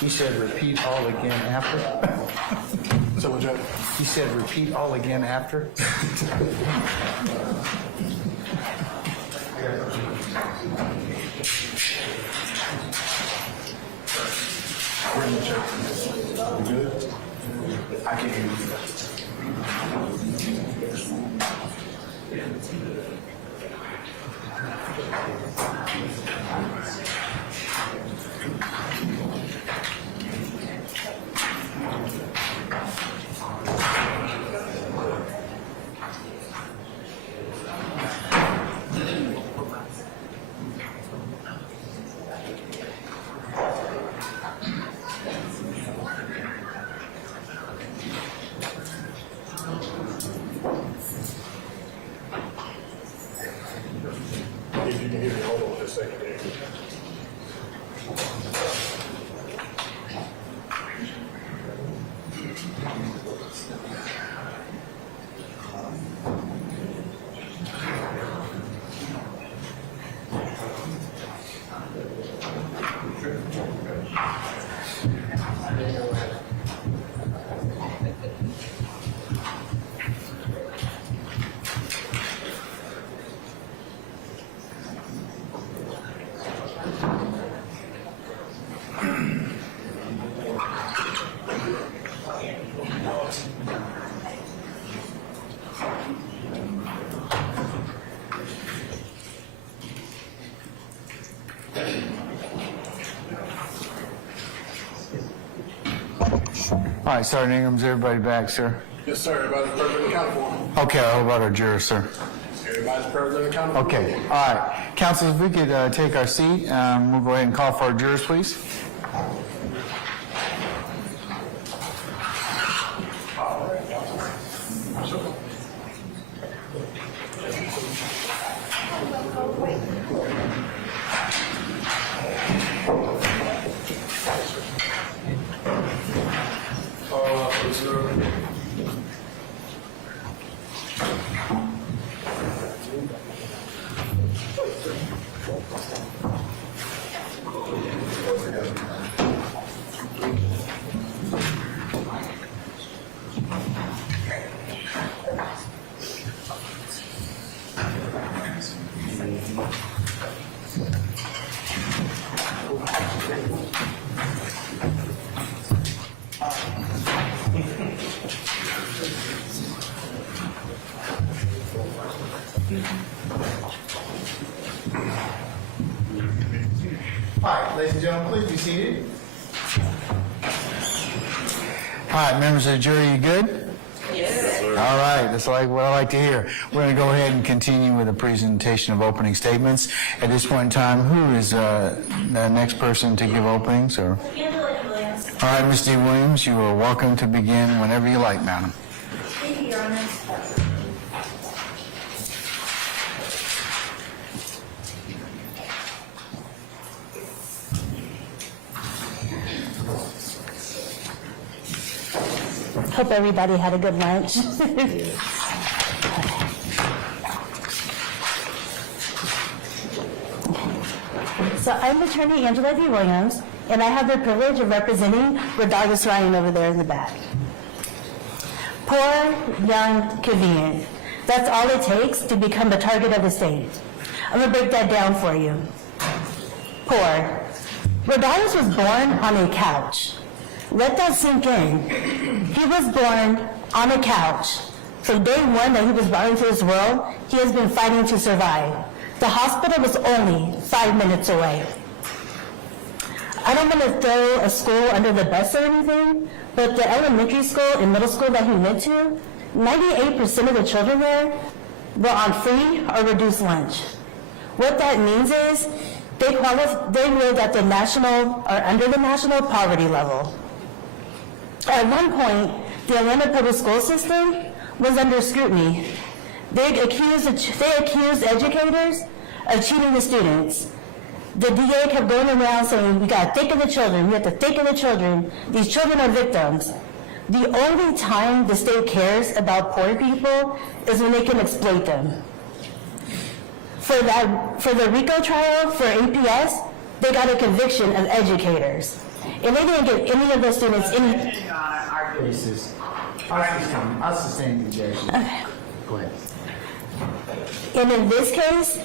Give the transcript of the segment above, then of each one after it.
He said repeat all again after. So would you? He said repeat all again after. You good? I can hear you. If you can hear me, hold on just a second. All right, Sergeant Ingram's everybody back, sir? Yes, sir. Everybody's perfectly accounted for. Okay, how about our jurors, sir? Everybody's perfectly accounted for. Okay, all right. Council, if we could take our seat, we'll go ahead and call for our jurors, please. All right, ladies and gentlemen, please be seated. All right, members of the jury, you good? Yes. All right, that's like what I like to hear. We're going to go ahead and continue with the presentation of opening statements. At this point in time, who is the next person to give openings? Or? Williams. All right, Ms. D. Williams, you are welcome to begin whenever you like, madam. Thank you, Your Honor. Hope everybody had a good lunch. So I'm attorney Angela D. Williams, and I have the privilege of representing Rodriguez Ryan over there in the back. Poor, young, convenient. That's all it takes to become the target of the state. I'm gonna break that down for you. Poor. Rodriguez was born on a couch. Let that sink in. He was born on a couch. From day one that he was brought into this world, he has been fighting to survive. The hospital was only 5 minutes away. I don't want to throw a school under the bus or anything, but the elementary school and middle school that he went to, 98% of the children there were on free or reduced lunch. What that means is they lived at the national or under the national poverty level. At one point, the Atlanta public school system was under scrutiny. They accused educators of cheating the students. The DA kept going around saying, we got to think of the children, we have to think of the children. These children are victims. The only time the state cares about poor people is when they can exploit them. For the RICO trial for APS, they got a conviction of educators. And they didn't give any of those students any... Racist. I'll sustain the objection. Okay. Go ahead. And in this case,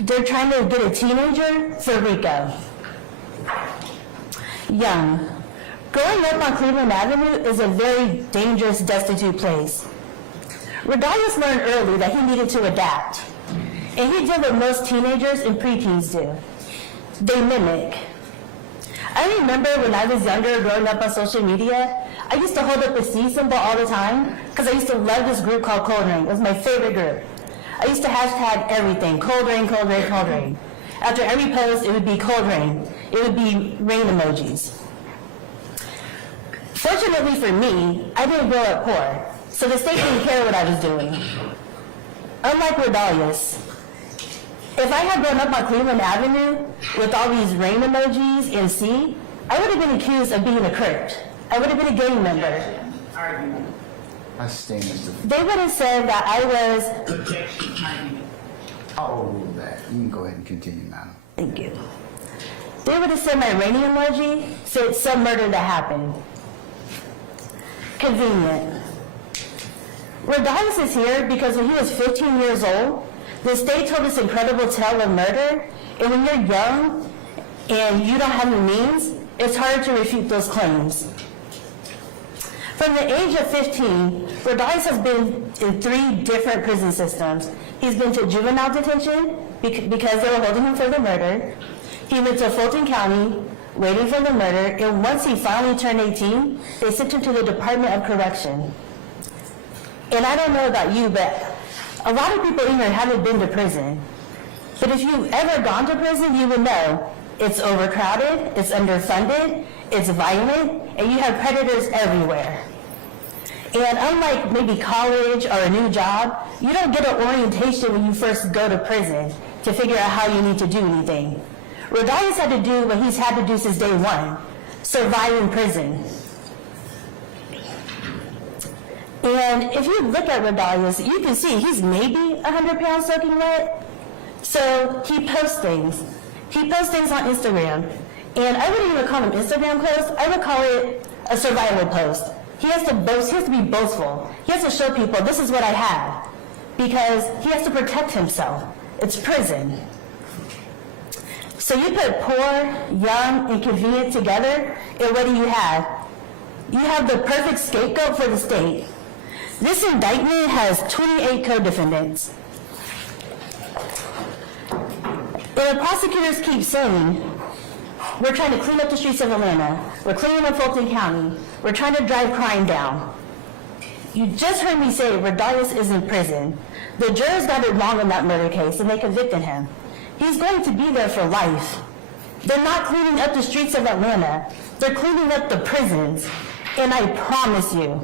they're trying to get a teenager for RICO. Young. Growing up on Cleveland Avenue is a very dangerous, destitute place. Rodalius learned early that he needed to adapt. And he did what most teenagers and preteens do. They mimic. I remember when I was younger, growing up on social media, I used to hold up a C symbol all the time because I used to love this group called Cold Rain. It was my favorite group. I used to hashtag everything, cold rain, cold rain, cold rain. After every post, it would be cold rain. It would be rain emojis. Fortunately for me, I didn't grow up poor, so the state didn't care what I was doing. Unlike Rodalius, if I had grown up on Cleveland Avenue with all these rain emojis and C, I would have been accused of being a Crip. I would have been a gang member. I sustain this. They would have said that I was... I'll overrule that. You can go ahead and continue, madam. Thank you. They would have said my raining emoji said some murder that happened. Convenient. Rodalius is here because when he was 15 years old, the state told this incredible tale of murder, and when you're young and you don't have the means, it's hard to refute those claims. From the age of 15, Rodalius has been in 3 different prison systems. He's been to juvenile detention because they were holding him for the murder. He went to Fulton County waiting for the murder, and once he finally turned 18, they sent him to the Department of Correction. And I don't know about you, but a lot of people in here haven't been to prison. But if you've ever gone to prison, you would know it's overcrowded, it's underfunded, it's violent, and you have predators everywhere. And unlike maybe college or a new job, you don't get an orientation when you first go to prison to figure out how you need to do anything. Rodalius had to do what he's had to do since day one, survive in prison. And if you look at Rodalius, you can see he's maybe 100 pounds soaking wet. So he posts things. He posts things on Instagram. And I wouldn't even call them Instagram posts. I would call it a survival post. He has to boast, he has to be boastful. He has to show people, this is what I have. Because he has to protect himself. It's prison. So you put poor, young, and convenient together, and what do you have? You have the perfect scapegoat for the state. This indictment has 28 co-defendants. And the prosecutors keep saying, we're trying to clean up the streets of Atlanta. We're cleaning up Fulton County. We're trying to drive crime down. You just heard me say Rodalius is in prison. The jurors got it wrong in that murder case, and they convicted him. He's going to be there for life. They're not cleaning up the streets of Atlanta. They're cleaning up the prisons. And I promise you,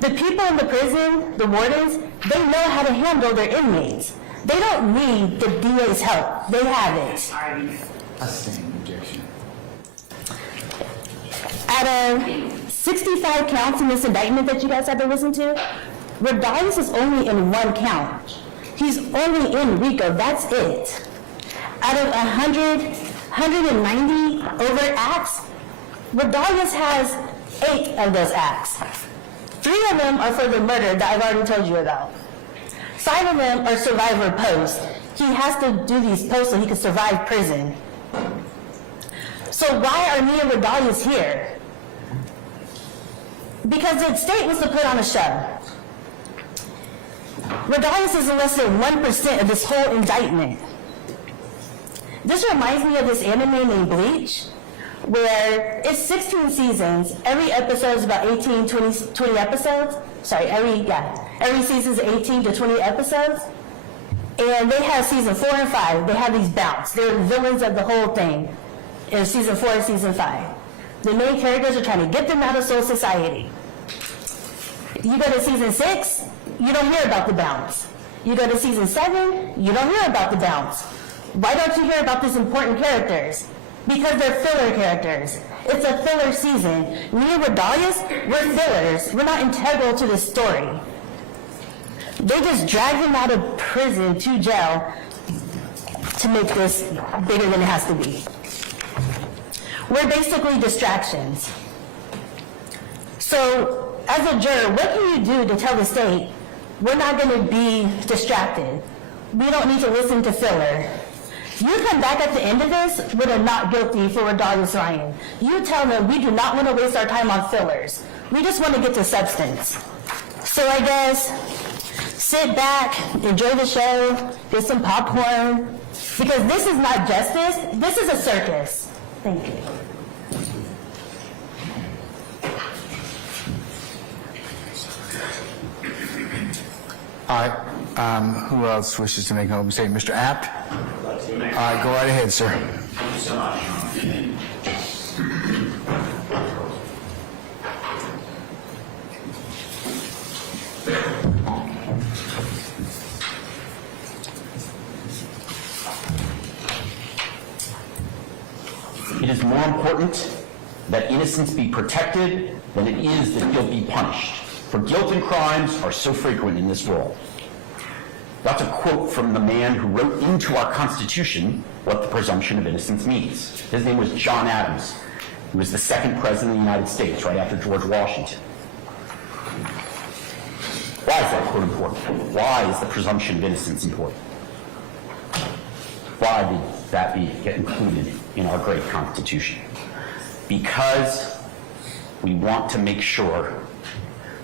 the people in the prison, the wardens, they know how to handle their inmates. They don't need the DA's help. They have it. I sustain the objection. Out of 65 counts in this indictment that you guys had to listen to, Rodalius is only in 1 count. He's only in RICO, that's it. Out of 190 overt acts, Rodalius has 8 of those acts. 3 of them are for the murder that I've already told you about. 5 of them are survivor posts. He has to do these posts so he can survive prison. So why are me and Rodalius here? Because the state was to put on a show. Rodalius is in less than 1% of this whole indictment. This reminds me of this anime named Bleach, where it's 16 seasons. Every episode is about 18, 20 episodes. Sorry, every season is 18 to 20 episodes. And they have season 4 and 5. They have these bouts. They're villains of the whole thing in season 4 and season 5. The main characters are trying to get them out of Soul Society. You go to season 6, you don't hear about the bounce. You go to season 7, you don't hear about the bounce. Why don't you hear about these important characters? Because they're filler characters. It's a filler season. Me and Rodalius, we're fillers. We're not integral to the story. They just drag him out of prison to jail to make this bigger than it has to be. We're basically distractions. So, as a juror, what can you do to tell the state, we're not going to be distracted? We don't need to listen to filler. You come back at the end of this with a not guilty for Rodarius Ryan. You tell them we do not want to waste our time on fillers. We just want to get to substance. So I guess sit back, enjoy the show, get some popcorn, because this is not justice, this is a circus. Thank you. All right, who else wishes to make an opening statement? Mr. Apt? All right, go right ahead, sir. Thank you so much. It is more important that innocence be protected than it is that guilt be punished. For guilt and crimes are so frequent in this world. That's a quote from the man who wrote into our Constitution what the presumption of innocence means. His name was John Adams. He was the second president of the United States, right after George Washington. Why is that quote important? Why is the presumption of innocence important? Why did that get included in our great Constitution? Because we want to make sure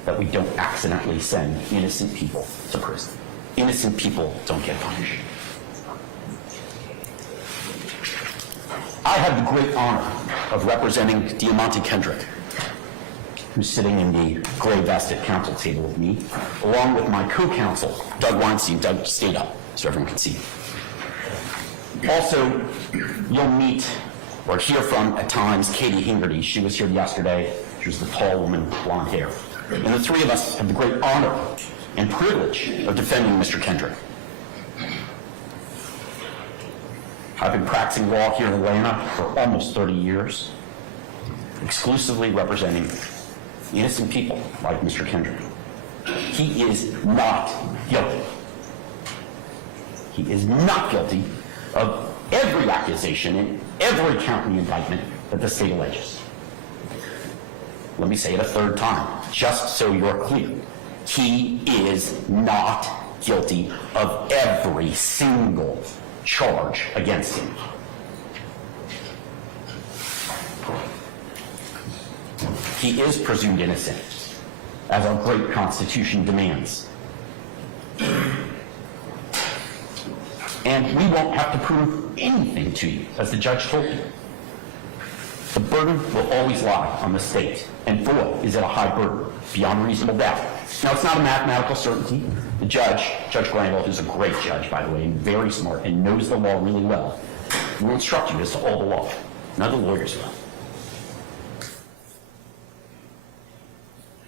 that we don't accidentally send innocent people to prison. Innocent people don't get punished. I have the great honor of representing Diamante Kendrick, who's sitting in the gray vest at council table with me, along with my co-counsel, Doug Weinstein. Doug, stand up so everyone can see you. Also, you'll meet or hear from, at times, Katie Hingerty. She was here yesterday. She was the tall woman, blonde hair. And the three of us have the great honor and privilege of defending Mr. Kendrick. I've been practicing law here in Atlanta for almost 30 years, exclusively representing innocent people like Mr. Kendrick. He is not guilty. He is not guilty of every accusation and every count in the indictment that the state alleges. Let me say it a third time, just so you're clear. He is not guilty of every single charge against him. He is presumed innocent, as our great Constitution demands. And we won't have to prove anything to you, as the judge told you. The burden will always lie on the state, and boy, is it a high burden, beyond reasonable doubt. Now, it's not a mathematical certainty. The judge, Judge Granville, who's a great judge, by the way, and very smart, and knows the law really well, will instruct you as to all the law. None of the lawyers will.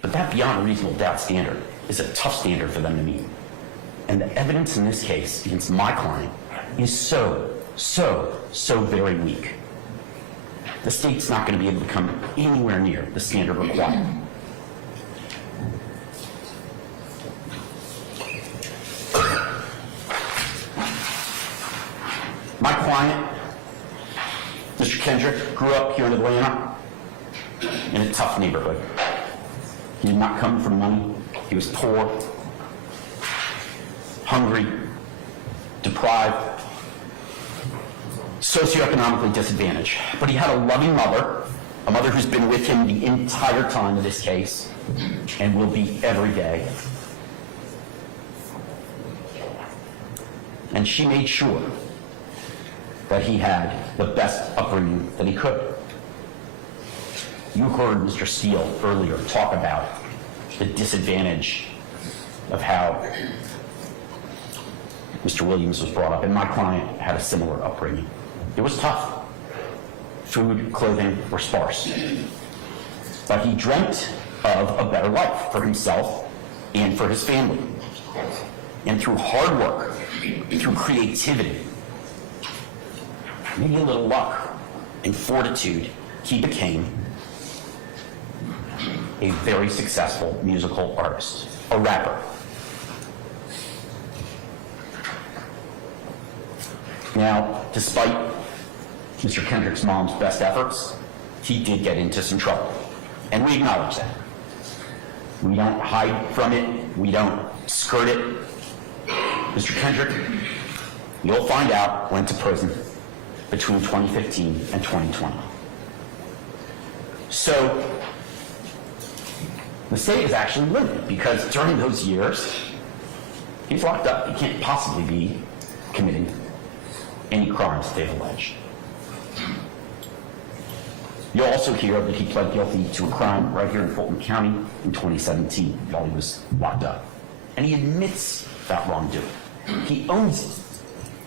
But that beyond a reasonable doubt standard is a tough standard for them to meet. And the evidence in this case against my client is so very weak. The state's not going to be able to come anywhere near the standard required. My client, Mr. Kendrick, grew up here in Atlanta in a tough neighborhood. He did not come from money. He was poor, hungry, deprived, socioeconomically disadvantaged. But he had a loving mother, a mother who's been with him the entire time of this case and will be every day. And she made sure that he had the best upbringing that he could. You heard Mr. Steele earlier talk about the disadvantage of how Mr. Williams was brought up, and my client had a similar upbringing. It was tough. Food, clothing were sparse. But he dreamt of a better life for himself and for his family. And through hard work, through creativity, maybe a little luck and fortitude, he became a very successful musical artist, a rapper. Now, despite Mr. Kendrick's mom's best efforts, he did get into some trouble. And we acknowledge that. We don't hide from it. We don't skirt it. Mr. Kendrick, you'll find out, went to prison between 2015 and 2020. So the state is actually limited because during those years, he's locked up. He can't possibly be committing any crimes they've alleged. You'll also hear that he pled guilty to a crime right here in Fulton County in 2017 while he was locked up. And he admits that wrongdoing. He owns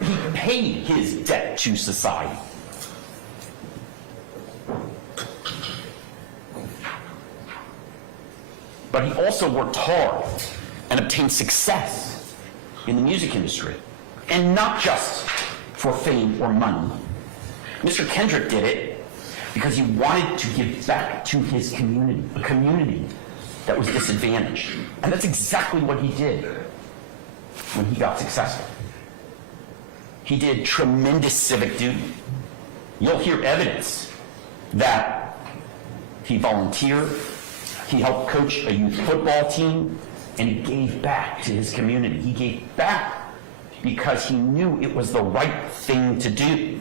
it. He paid his debt to society. But he also worked hard and obtained success in the music industry. And not just for fame or money. Mr. Kendrick did it because he wanted to give back to his community, a community that was disadvantaged. And that's exactly what he did when he got successful. He did tremendous civic duty. You'll hear evidence that he volunteered, he helped coach a youth football team, and he gave back to his community. He gave back because he knew it was the right thing to do.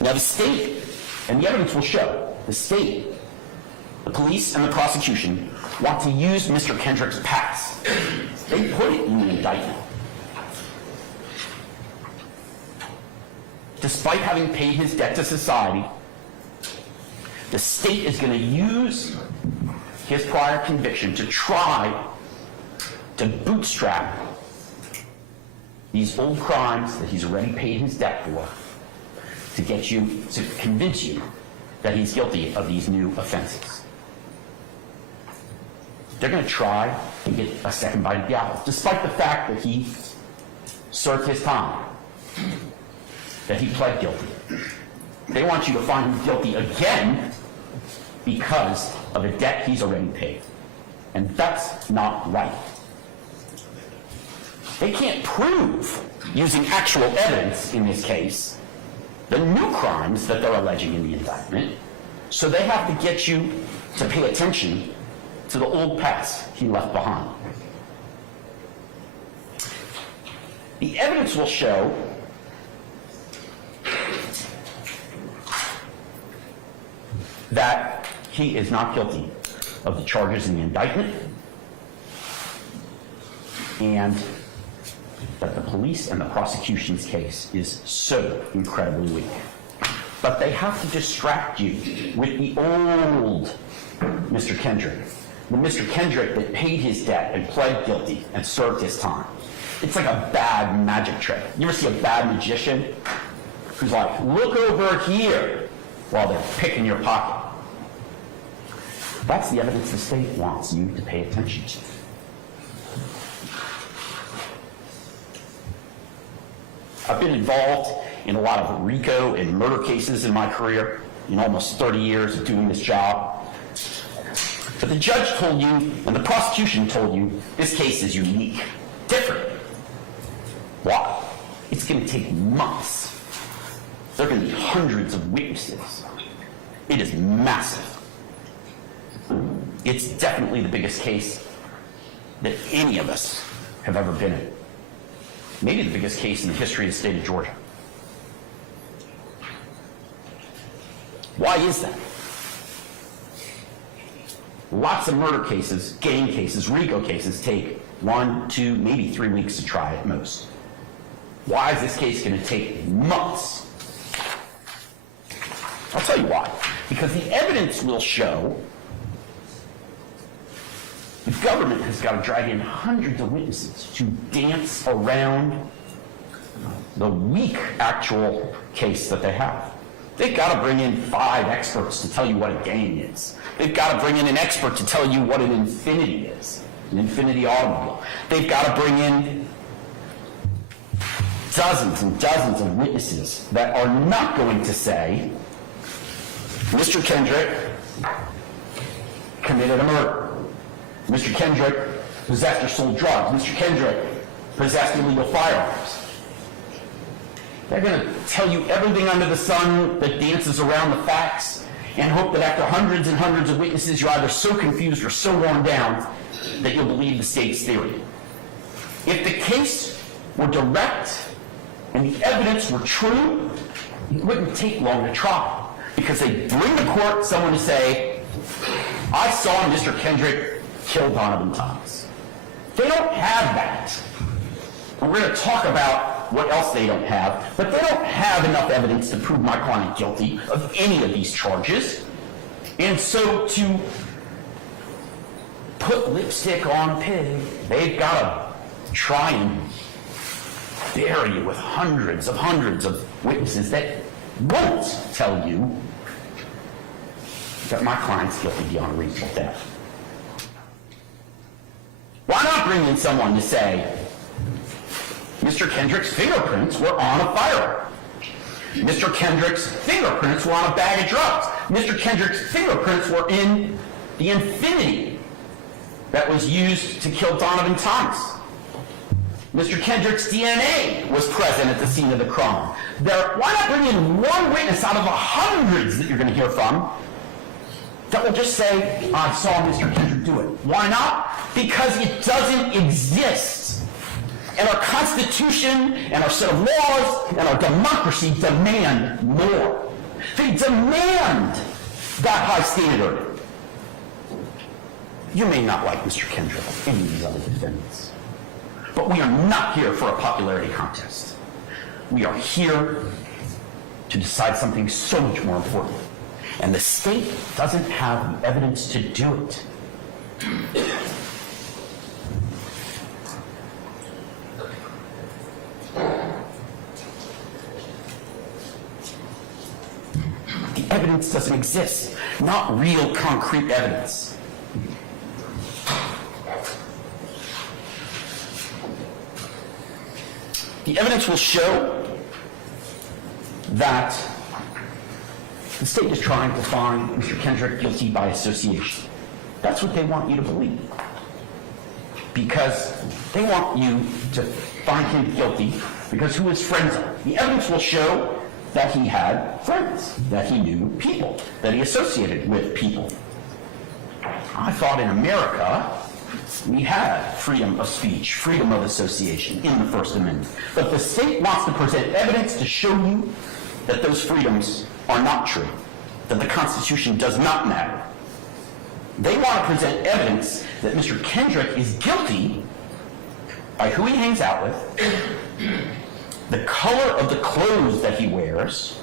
Now the state, and the evidence will show, the state, the police, and the prosecution want to use Mr. Kendrick's past. They put it in the indictment. Despite having paid his debt to society, the state is going to use his prior conviction to try to bootstrap these old crimes that he's already paid his debt for to get you, to convince you that he's guilty of these new offenses. They're going to try to get a second bite at the apple, despite the fact that he served his time, that he pled guilty. They want you to find him guilty again because of a debt he's already paid. And that's not right. They can't prove, using actual evidence in this case, the new crimes that they're alleging in the indictment, so they have to get you to pay attention to the old past he left behind. The evidence will show that he is not guilty of the charges in the indictment, and that the police and the prosecution's case is so incredibly weak. But they have to distract you with the old Mr. Kendrick, the Mr. Kendrick that paid his debt and pled guilty and served his time. It's like a bad magic trick. You ever see a bad magician who's like, look over here, while they're picking your pocket? That's the evidence the state wants you to pay attention to. I've been involved in a lot of RICO and murder cases in my career, in almost 30 years of doing this job. But the judge told you, and the prosecution told you, this case is unique, different. Why? It's going to take months. There are going to be hundreds of witnesses. It is massive. It's definitely the biggest case that any of us have ever been in. Maybe the biggest case in the history of the state of Georgia. Why is that? Lots of murder cases, gang cases, RICO cases take 1, 2, maybe 3 weeks to try at most. Why is this case going to take months? I'll tell you why. Because the evidence will show the government has got to drag in hundreds of witnesses to dance around the weak actual case that they have. They've got to bring in 5 experts to tell you what a gang is. They've got to bring in an expert to tell you what an Infiniti is, an Infiniti automobile. They've got to bring in dozens and dozens of witnesses that are not going to say, Mr. Kendrick committed a murder. Mr. Kendrick possessed or sold drugs. Mr. Kendrick possessed illegal firearms. They're going to tell you everything under the sun that dances around the facts and hope that after hundreds and hundreds of witnesses, you're either so confused or so worn down that you'll believe the state's theory. If the case were direct and the evidence were true, it wouldn't take long to try, because they bring to court someone to say, I saw Mr. Kendrick kill Donovan Thomas. They don't have that. And we're going to talk about what else they don't have, but they don't have enough evidence to prove my client guilty of any of these charges. And so to put lipstick on a pig, they've got to try and bury you with hundreds of witnesses that won't tell you that my client's guilty beyond a reasonable doubt. Why not bring in someone to say, Mr. Kendrick's fingerprints were on a firearm. Mr. Kendrick's fingerprints were on a bag of drugs. Mr. Kendrick's fingerprints were in the Infinity that was used to kill Donovan Thomas. Mr. Kendrick's DNA was present at the scene of the crime. Why not bring in one witness out of the hundreds that you're going to hear from that will just say, I saw Mr. Kendrick do it? Why not? Because it doesn't exist. And our Constitution and our set of laws and our democracy demand more. They demand that high standard. You may not like Mr. Kendrick or any of these other defendants, but we are not here for a popularity contest. We are here to decide something so much more important. And the state doesn't have the evidence to do it. The evidence doesn't exist, not real concrete evidence. The evidence will show that the state is trying to find Mr. Kendrick guilty by association. That's what they want you to believe. Because they want you to find him guilty because who his friends are. The evidence will show that he had friends, that he knew people, that he associated with people. I thought in America we had freedom of speech, freedom of association in the First Amendment. But the state wants to present evidence to show you that those freedoms are not true, that the Constitution does not matter. They want to present evidence that Mr. Kendrick is guilty by who he hangs out with, the color of the clothes that he wears,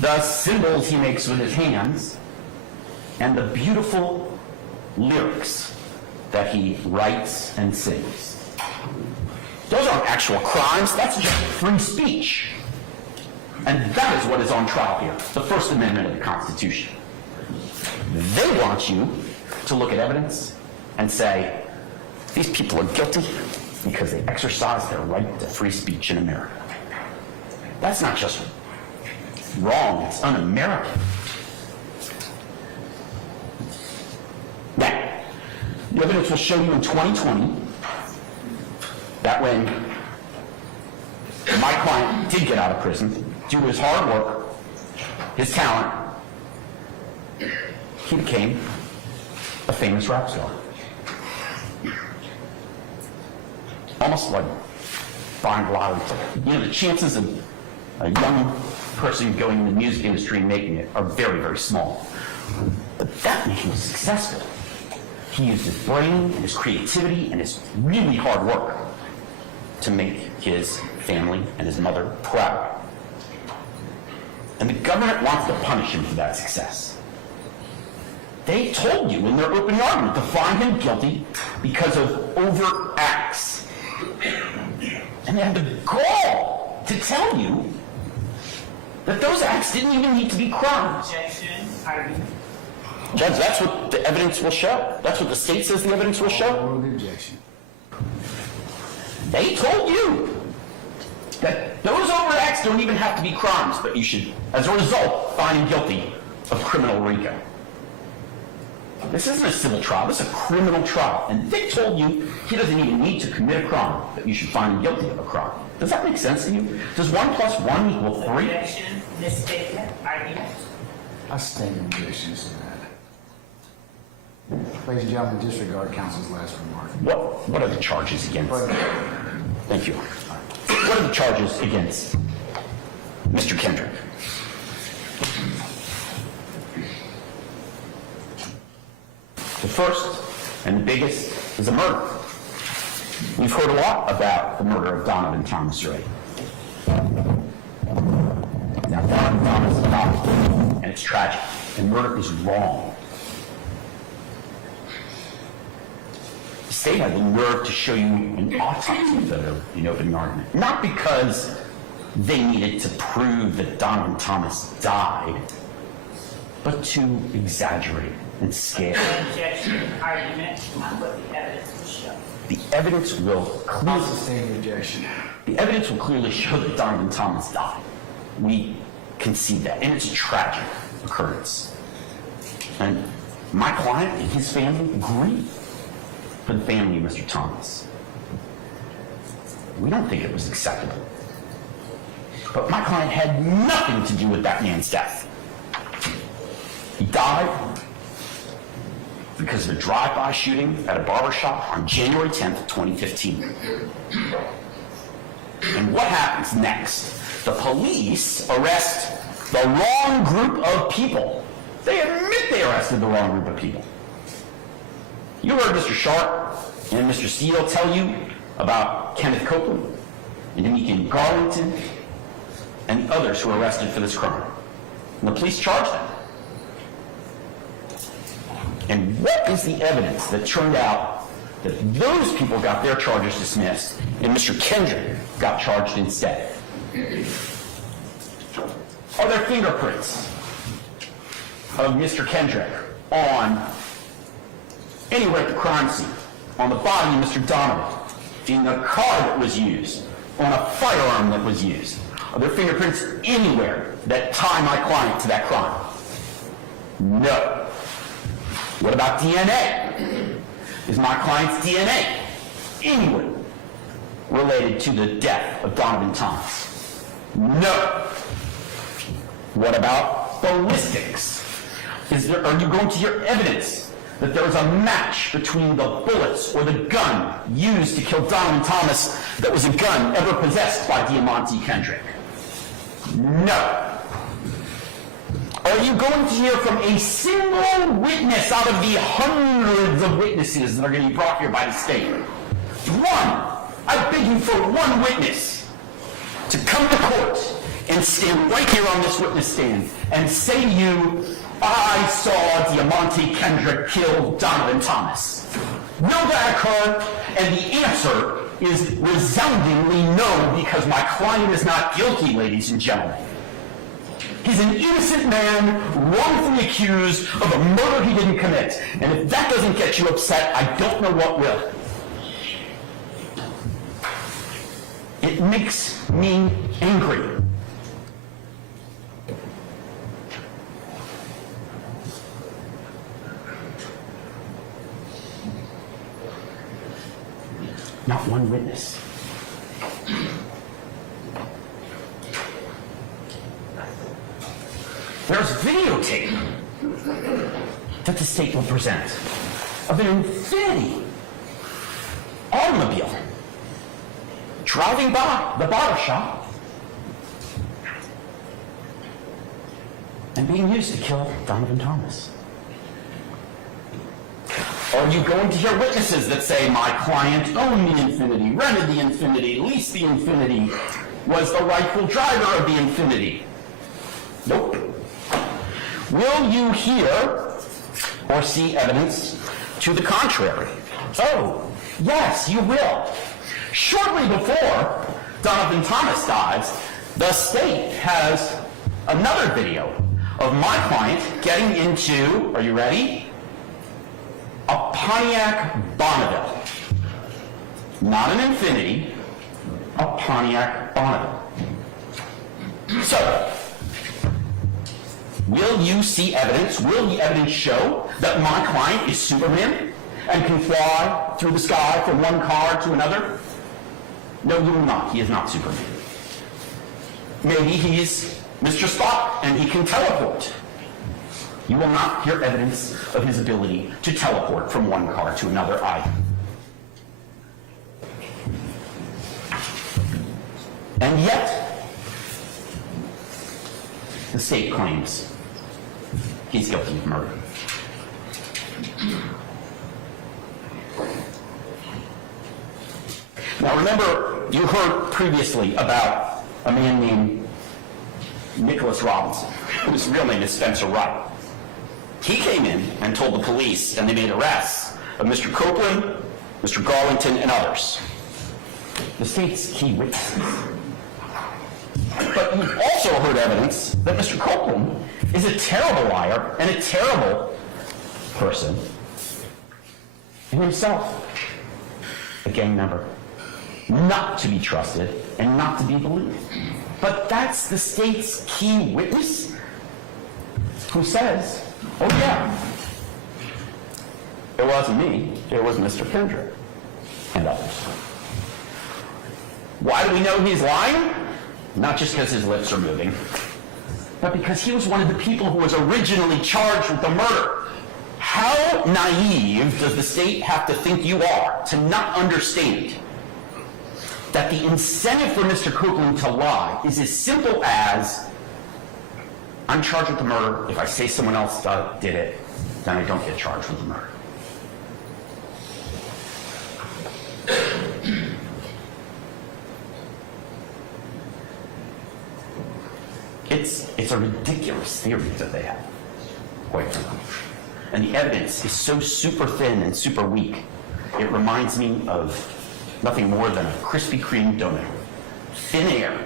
the symbols he makes with his hands, and the beautiful lyrics that he writes and sings. Those aren't actual crimes, that's just free speech. And that is what is on trial here, the First Amendment of the Constitution. They want you to look at evidence and say, these people are guilty because they exercise their right to free speech in America. That's not just wrong, it's un-American. Now, the evidence will show you in 2020 that when my client did get out of prison, due to his hard work, his talent, he became a famous rap star. Almost like buying a lottery ticket. You know, the chances of a young person going in the music industry and making it are very, very small. But that man was successful. He used his brain, his creativity, and his really hard work to make his family and his mother proud. And the government wants to punish him for that success. They told you in their opening argument to find him guilty because of overt acts. And they had the gall to tell you that those acts didn't even need to be crimes. Judge, that's what the evidence will show. That's what the state says the evidence will show. They told you that those overt acts don't even have to be crimes, but you should, as a result, find him guilty of criminal RICO. This isn't a civil trial, this is a criminal trial. And they told you he doesn't even need to commit a crime, that you should find him guilty of a crime. Does that make sense to you? Does 1 + 1 equal 3? Objection, misstatement, argument. I stand in objections to that. Ladies and gentlemen, disregard counsel's last remark. What are the charges against? Thank you. What are the charges against Mr. Kendrick? The first and the biggest is a murder. We've heard a lot about the murder of Donovan Thomas already. Now, Donovan Thomas is not, and it's tragic, and murder is wrong. The state had the nerve to show you an autopsy photo in opening argument, not because they needed to prove that Donovan Thomas died, but to exaggerate and scare. Objection, argument, on what the evidence will show. The evidence will clearly Stand objection. The evidence will clearly show that Donovan Thomas died. We concede that, and it's a tragic occurrence. And my client and his family grieve for the family of Mr. Thomas. We don't think it was acceptable. But my client had nothing to do with that man's death. He died because of a drive-by shooting at a barber shop on January 10th, 2015. And what happens next? The police arrest the wrong group of people. They admit they arrested the wrong group of people. You heard Mr. Sharp and Mr. Steele tell you about Kenneth Copeland and Demekin Garlington and the others who were arrested for this crime. And the police charged them. And what is the evidence that turned out that those people got their charges dismissed and Mr. Kendrick got charged instead? Are there fingerprints of Mr. Kendrick on anywhere at the crime scene, on the body of Mr. Donovan, in the car that was used, on a firearm that was used? Are there fingerprints anywhere that tie my client to that crime? No. What about DNA? Is my client's DNA anywhere related to the death of Donovan Thomas? No. What about ballistics? Are you going to hear evidence that there was a match between the bullets or the gun used to kill Donovan Thomas that was a gun ever possessed by Diamante Kendrick? No. Are you going to hear from a single witness out of the hundreds of witnesses that are going to be brought here by the state? One. I beg you for one witness to come to court and stand right here on this witness stand and say to you, I saw Diamante Kendrick kill Donovan Thomas. Will that occur? And the answer is resoundingly no, because my client is not guilty, ladies and gentlemen. He's an innocent man, wrongfully accused of a murder he didn't commit. And if that doesn't get you upset, I don't know what will. It makes me angry. Not one witness. There's videotape that the state will present of an Infinity automobile driving by the barber shop and being used to kill Donovan Thomas. Are you going to hear witnesses that say my client owned the Infinity, rented the Infinity, leased the Infinity, was the rightful driver of the Infinity? Nope. Will you hear or see evidence to the contrary? Oh, yes, you will. Shortly before Donovan Thomas dies, the state has another video of my client getting into, are you ready? A Pontiac Bonneville. Not an Infinity, a Pontiac Bonneville. So, Will you see evidence? Will the evidence show that my client is Superman and can fly through the sky from one car to another? No, you will not. He is not Superman. Maybe he's Mr. Spock and he can teleport. You will not hear evidence of his ability to teleport from one car to another either. And yet, the state claims he's guilty of murder. Now remember, you heard previously about a man named Nicholas Robinson, whose real name is Spencer Wright. He came in and told the police, and they made arrests of Mr. Copeland, Mr. Garlington, and others, the state's key witnesses. But you've also heard evidence that Mr. Copeland is a terrible liar and a terrible person, and himself a gang member, not to be trusted and not to be believed. But that's the state's key witness who says, oh yeah, it wasn't me, it was Mr. Kendrick and others. Why do we know he's lying? Not just because his lips are moving, but because he was one of the people who was originally charged with the murder. How naive does the state have to think you are to not understand that the incentive for Mr. Copeland to lie is as simple as, I'm charged with the murder. If I say someone else did it, then I don't get charged with the murder. It's a ridiculous theory that they have, quite frankly. And the evidence is so super thin and super weak, it reminds me of nothing more than a Krispy Kreme donut. Thin air.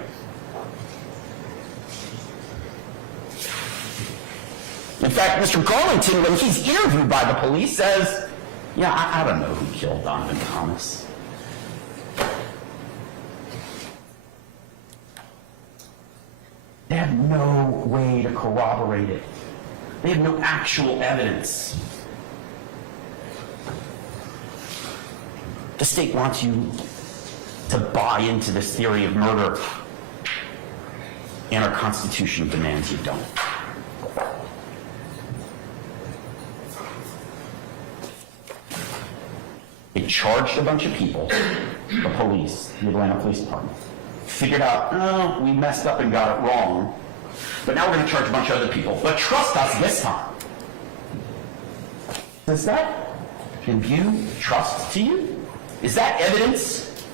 In fact, Mr. Garlington, when he's interviewed by the police, says, yeah, I don't know who killed Donovan Thomas. They have no way to corroborate it. They have no actual evidence. The state wants you to buy into this theory of murder, and our Constitution demands you don't. They charged a bunch of people, the police, the Atlanta Police Department, figured out, oh, we messed up and got it wrong, but now we're going to charge a bunch of other people. But trust us this time. Does that imbue trust to you? Is that evidence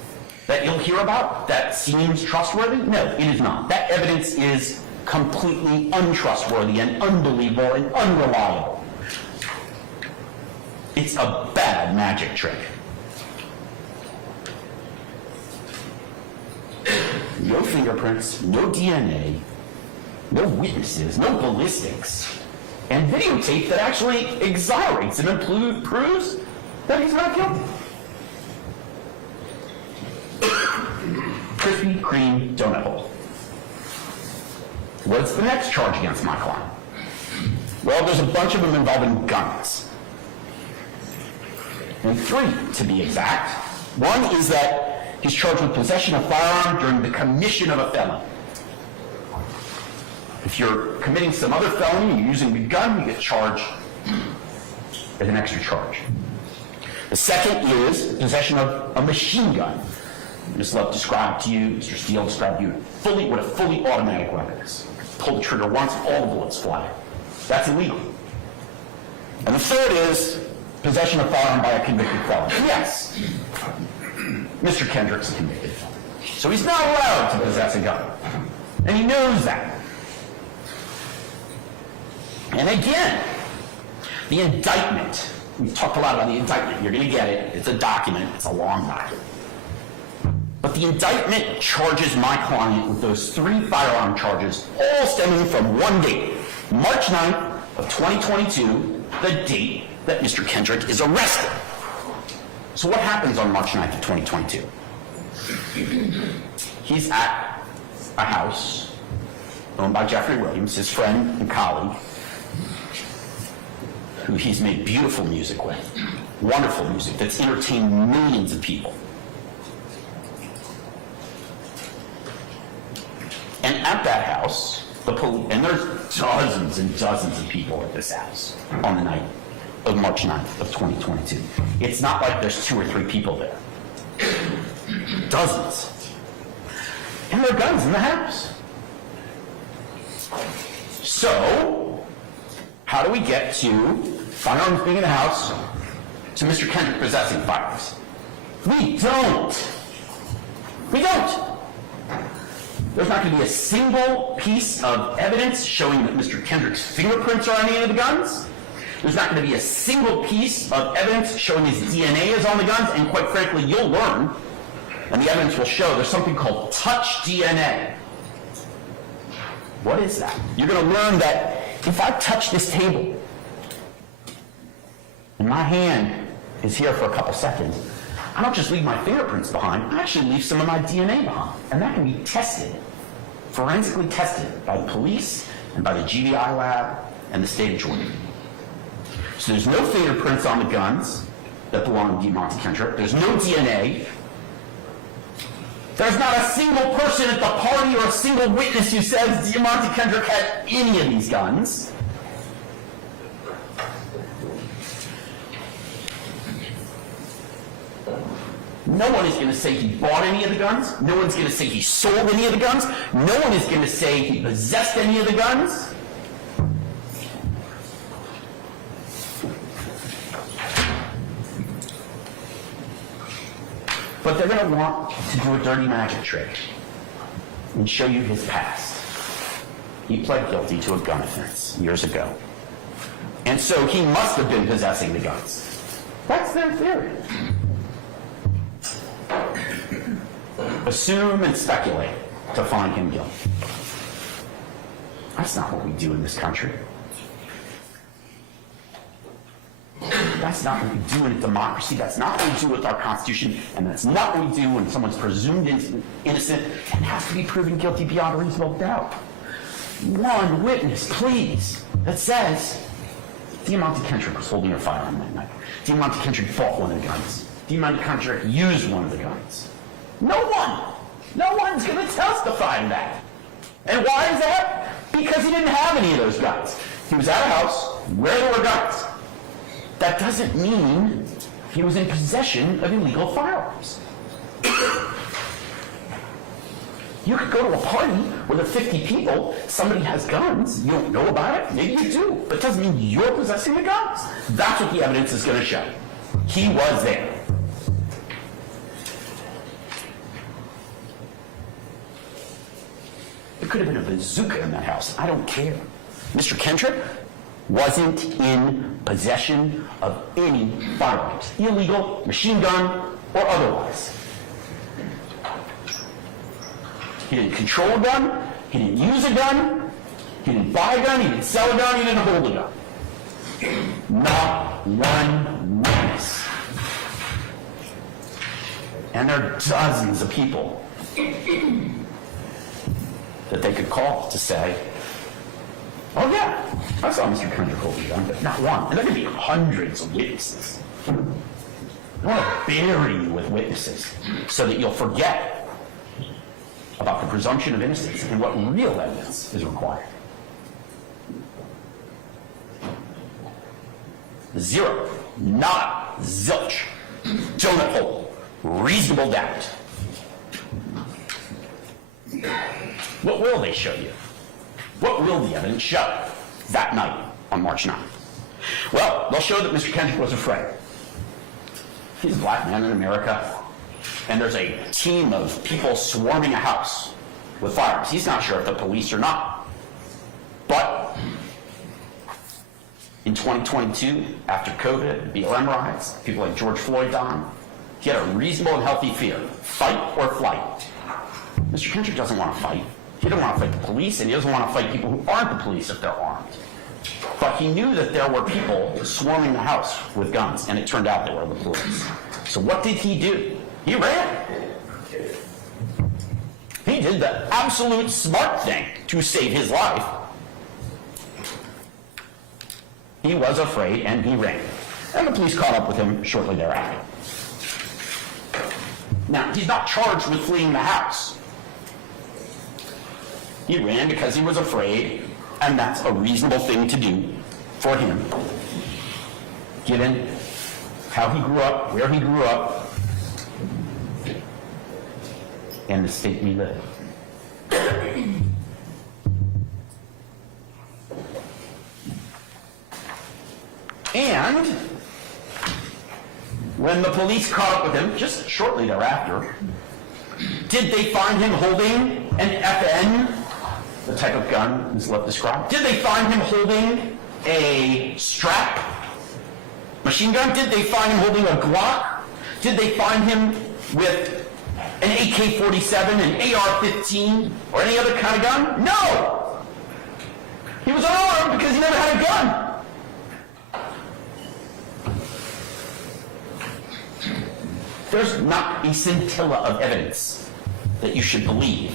that you'll hear about that seems trustworthy? No, it is not. That evidence is completely untrustworthy and unbelievable and unreliable. It's a bad magic trick. No fingerprints, no DNA, no witnesses, no ballistics, and videotape that actually exonerates him and proves that he's not guilty. Krispy Kreme donut hole. What's the next charge against my client? Well, there's a bunch of them involving guns. And 3, to be exact. One is that he's charged with possession of firearm during the commission of a felony. If you're committing some other felony and you're using a gun, you get charged with an extra charge. The second is possession of a machine gun. Ms. Love described to you, Mr. Steele described to you, what a fully automatic weapon is. Pull the trigger once, all the bullets fly. That's illegal. And the third is possession of firearm by a convicted felon. Yes, Mr. Kendrick's a convicted felon. So he's not allowed to possess a gun. And he knows that. And again, the indictment. We've talked a lot about the indictment. You're going to get it. It's a document. It's a long document. But the indictment charges my client with those 3 firearm charges, all stemming from one date, March 9th of 2022, the date that Mr. Kendrick is arrested. So what happens on March 9th of 2022? He's at a house owned by Jeffrey Williams, his friend and colleague, who he's made beautiful music with, wonderful music that's entertained millions of people. And at that house, and there's dozens and dozens of people at this house on the night of March 9th of 2022. It's not like there's 2 or 3 people there. Dozens. And there are guns in the house. So, how do we get to firearms being in the house to Mr. Kendrick possessing firearms? We don't. We don't. There's not going to be a single piece of evidence showing that Mr. Kendrick's fingerprints are on any of the guns. There's not going to be a single piece of evidence showing his DNA is on the guns, and quite frankly, you'll learn, and the evidence will show, there's something called touch DNA. What is that? You're going to learn that if I touch this table, and my hand is here for a couple seconds, I don't just leave my fingerprints behind, I actually leave some of my DNA behind. And that can be tested, forensically tested by the police and by the GVI lab and the state of Georgia. So there's no fingerprints on the guns that belong to Diamante Kendrick. There's no DNA. There's not a single person at the party or a single witness who says Diamante Kendrick had any of these guns. No one is going to say he bought any of the guns. No one's going to say he sold any of the guns. No one is going to say he possessed any of the guns. But they're going to want to do a dirty magic trick and show you his past. He pled guilty to a gun offense years ago. And so he must have been possessing the guns. That's their theory. Assume and speculate to find him guilty. That's not what we do in this country. That's not what we do in a democracy. That's not what we do with our Constitution. And that's not what we do when someone's presumed innocent and has to be proven guilty beyond a reasonable doubt. One witness, please, that says Diamante Kendrick was holding a firearm that night. Diamante Kendrick bought one of the guns. Diamante Kendrick used one of the guns. No one! No one's going to testify to that. And why is that? Because he didn't have any of those guns. He was at a house where there were guns. That doesn't mean he was in possession of illegal firearms. You could go to a party where there are 50 people, somebody has guns, you don't know about it, maybe you do, but it doesn't mean you're possessing the guns. That's what the evidence is going to show. He was there. There could have been a bazooka in that house. I don't care. Mr. Kendrick wasn't in possession of any firearms, illegal, machine gun, or otherwise. He didn't control a gun, he didn't use a gun, he didn't buy a gun, he didn't sell a gun, he didn't hold a gun. Not one witness. And there are dozens of people that they could call to say, oh yeah, I saw Mr. Kendrick hold a gun, but not one. And there could be hundreds of witnesses. I want to bury you with witnesses so that you'll forget about the presumption of innocence and what real evidence is required. Zero, not zilch, donut hole, reasonable doubt. What will they show you? What will the evidence show that night on March 9th? Well, they'll show that Mr. Kendrick was afraid. He's a black man in America, and there's a team of people swarming a house with firearms. He's not sure if they're police or not. But in 2022, after COVID, BLM riots, people like George Floyd died, he had a reasonable and healthy fear, fight or flight. Mr. Kendrick doesn't want to fight. He doesn't want to fight the police, and he doesn't want to fight people who aren't the police if they're armed. But he knew that there were people swarming the house with guns, and it turned out they were the police. So what did he do? He ran. He he did the absolute smart thing to save his life. He was afraid and he ran. And the police caught up with him shortly thereafter. Now, he's not charged with fleeing the house. He ran because he was afraid, and that's a reasonable thing to do for him, given how he grew up, where he grew up, and the state we live in. And when the police caught up with him, just shortly thereafter, did they find him holding an FN, the type of gun Ms. Love described? Did they find him holding a strap machine gun? Did they find him holding a Glock? Did they find him with an AK-47, an AR-15, or any other kind of gun? No! He was unarmed because he never had a gun. There's not a scintilla of evidence that you should believe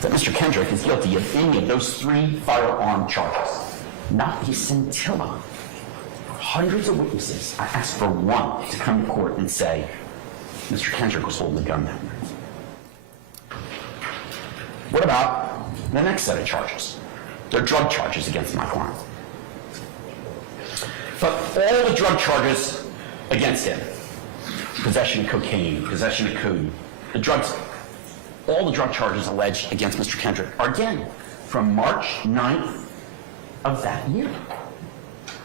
that Mr. Kendrick is guilty of any of those 3 firearm charges. Not a scintilla. Hundreds of witnesses. I asked for one to come to court and say, Mr. Kendrick was holding a gun that night. What about the next set of charges? They're drug charges against my client. But all the drug charges against him, possession of cocaine, possession of codeine, all the drug charges alleged against Mr. Kendrick are again from March 9th of that year.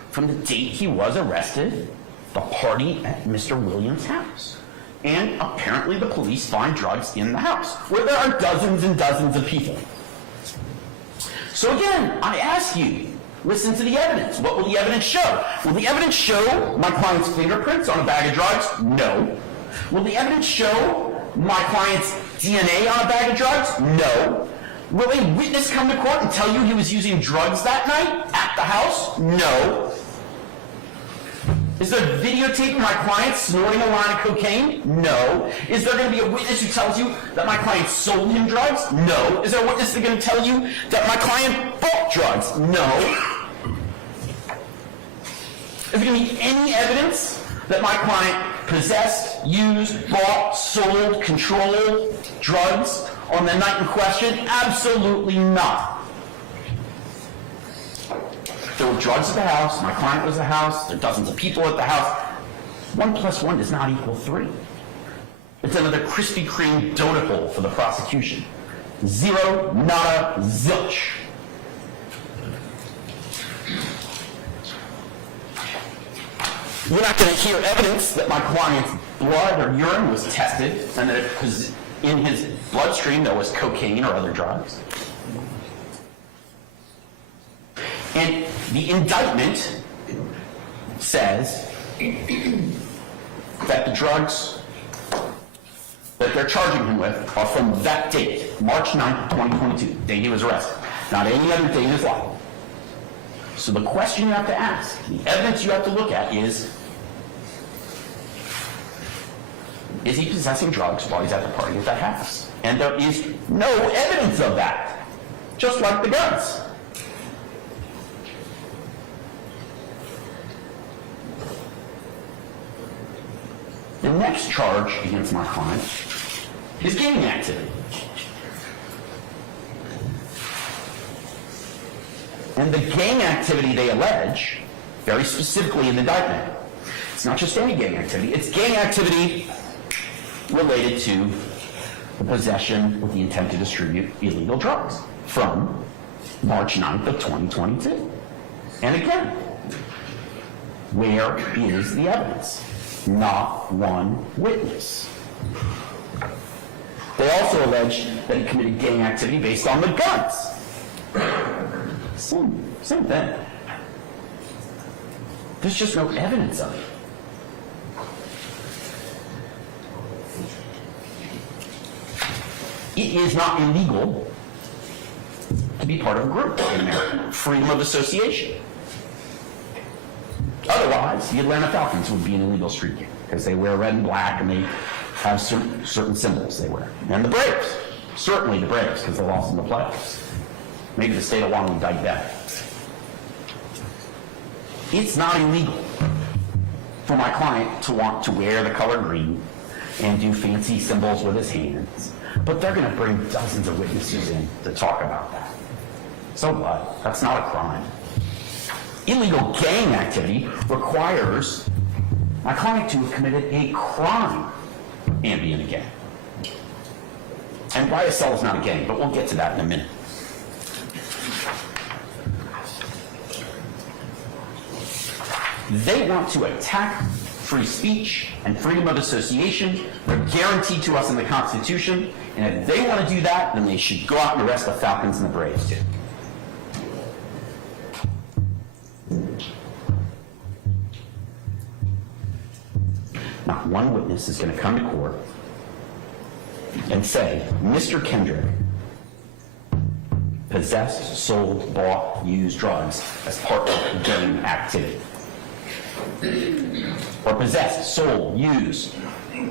From the date he was arrested, the party at Mr. Williams' house. And apparently the police find drugs in the house, where there are dozens and dozens of people. So again, I ask you, listen to the evidence. What will the evidence show? Will the evidence show my client's fingerprints on a bag of drugs? No. Will the evidence show my client's DNA on a bag of drugs? No. Will a witness come to court and tell you he was using drugs that night at the house? No. Is there videotape of my client snorting a line of cocaine? No. Is there going to be a witness who tells you that my client sold him drugs? No. Is there a witness that's going to tell you that my client bought drugs? No. Is there going to be any evidence that my client possessed, used, bought, sold, controlled drugs on the night in question? Absolutely not. There were drugs at the house, my client was at the house, there are dozens of people at the house. 1 + 1 does not equal 3. It's another Krispy Kreme donut hole for the prosecution. Zero, nada, zilch. You're not going to hear evidence that my client's blood or urine was tested and that it was in his bloodstream there was cocaine or other drugs. And the indictment says that the drugs that they're charging him with are from that date, March 9th, 2022, the date he was arrested, not any other day in his life. So the question you have to ask, the evidence you have to look at is he possessing drugs while he's at the party at that house? And there is no evidence of that, just like the guns. The next charge against my client is gaming activity. And the gang activity they allege, very specifically in the indictment, it's not just any gang activity, it's gang activity related to the possession with the intent to distribute illegal drugs from March 9th of 2022. And again, where is the evidence? Not one witness. They also allege that he committed gang activity based on the guns. Same thing. There's just no evidence of it. It is not illegal to be part of a group in America. Freedom of association. Otherwise, the Atlanta Falcons would be an illegal street game because they wear red and black and they have certain symbols they wear. And the Braves. Certainly the Braves, because they lost in the playoffs. Maybe the state of Washington better. It's not illegal for my client to want to wear the color green and do fancy symbols with his hands, but they're going to bring dozens of witnesses in to talk about that. So what? That's not a crime. Illegal gang activity requires my client to have committed a crime and be in a gang. And YSL is not a gang, but we'll get to that in a minute. They want to attack free speech and freedom of association. They're guaranteed to us in the Constitution. And if they want to do that, then they should go out and arrest the Falcons and the Braves too. Not one witness is going to come to court and say, Mr. Kendrick possessed, sold, bought, used drugs as part of gang activity. Or possessed, sold, used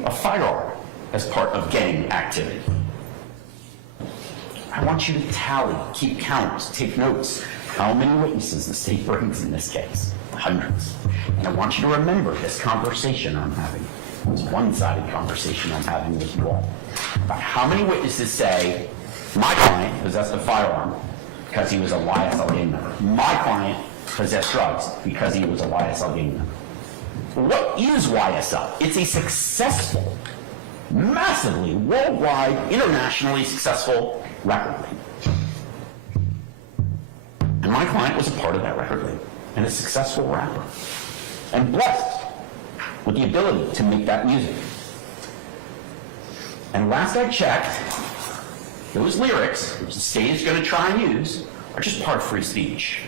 a firearm as part of gang activity. I want you to tally, keep count, take notes. How many witnesses the state brings in this case? Hundreds. And I want you to remember this conversation I'm having, this one-sided conversation I'm having with you all, about how many witnesses say, my client possessed a firearm because he was a YSL gang member. My client possessed drugs because he was a YSL gang member. What is YSL? It's a successful, massively, worldwide, internationally successful record label. And my client was a part of that record label and a successful rapper and blessed with the ability to make that music. And last I checked, those lyrics, which the state is going to try and use, are just part of free speech.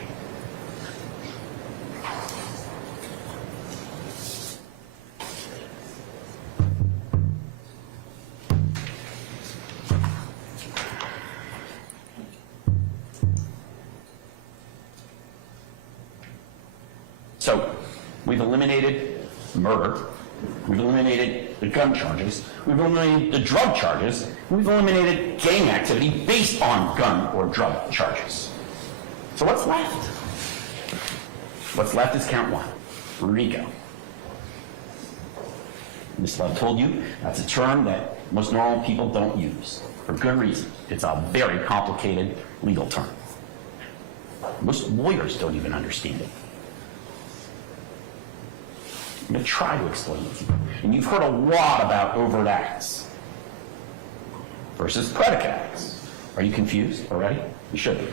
So, we've eliminated murder, we've eliminated the gun charges, we've eliminated the drug charges, we've eliminated gang activity based on gun or drug charges. So what's left? What's left is count one, RICO. Ms. Love told you that's a term that most normal people don't use, for good reason. It's a very complicated legal term. Most lawyers don't even understand it. I'm going to try to explain it to you. And you've heard a lot about overt acts versus predicate acts. Are you confused already? You should be.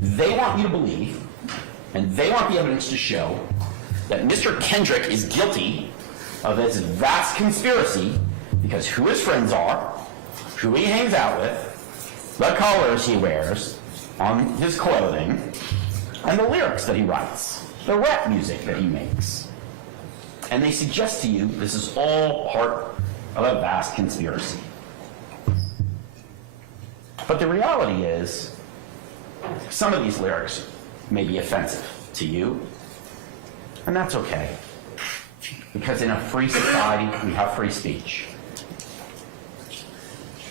They want you to believe, and they want the evidence to show, that Mr. Kendrick is guilty of this vast conspiracy because who his friends are, who he hangs out with, the colors he wears on his clothing, and the lyrics that he writes, the rap music that he makes. And they suggest to you this is all part of a vast conspiracy. But the reality is, some of these lyrics may be offensive to you, and that's okay. Because in a free society, we have free speech.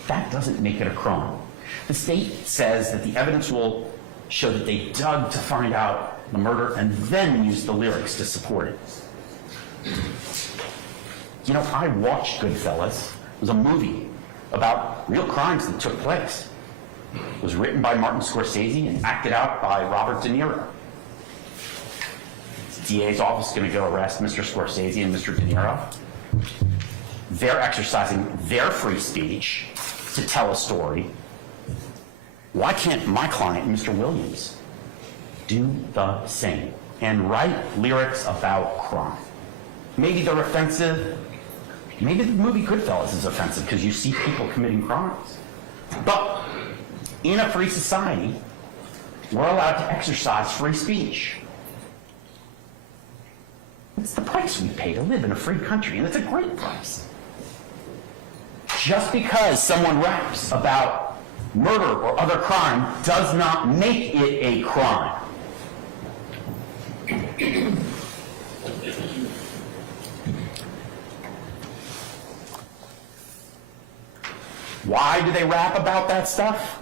That doesn't make it a crime. The state says that the evidence will show that they dug to find out the murder and then used the lyrics to support it. You know, I watched Goodfellas. It was a movie about real crimes that took place. It was written by Martin Scorsese and acted out by Robert De Niro. The DA's office is going to go arrest Mr. Scorsese and Mr. De Niro. They're exercising their free speech to tell a story. Why can't my client, Mr. Williams, do the same and write lyrics about crime? Maybe they're offensive. Maybe the movie Goodfellas is offensive because you see people committing crimes. But in a free society, we're allowed to exercise free speech. It's the price we pay to live in a free country, and it's a great price. Just because someone raps about murder or other crime does not make it a crime. Why do they rap about that stuff?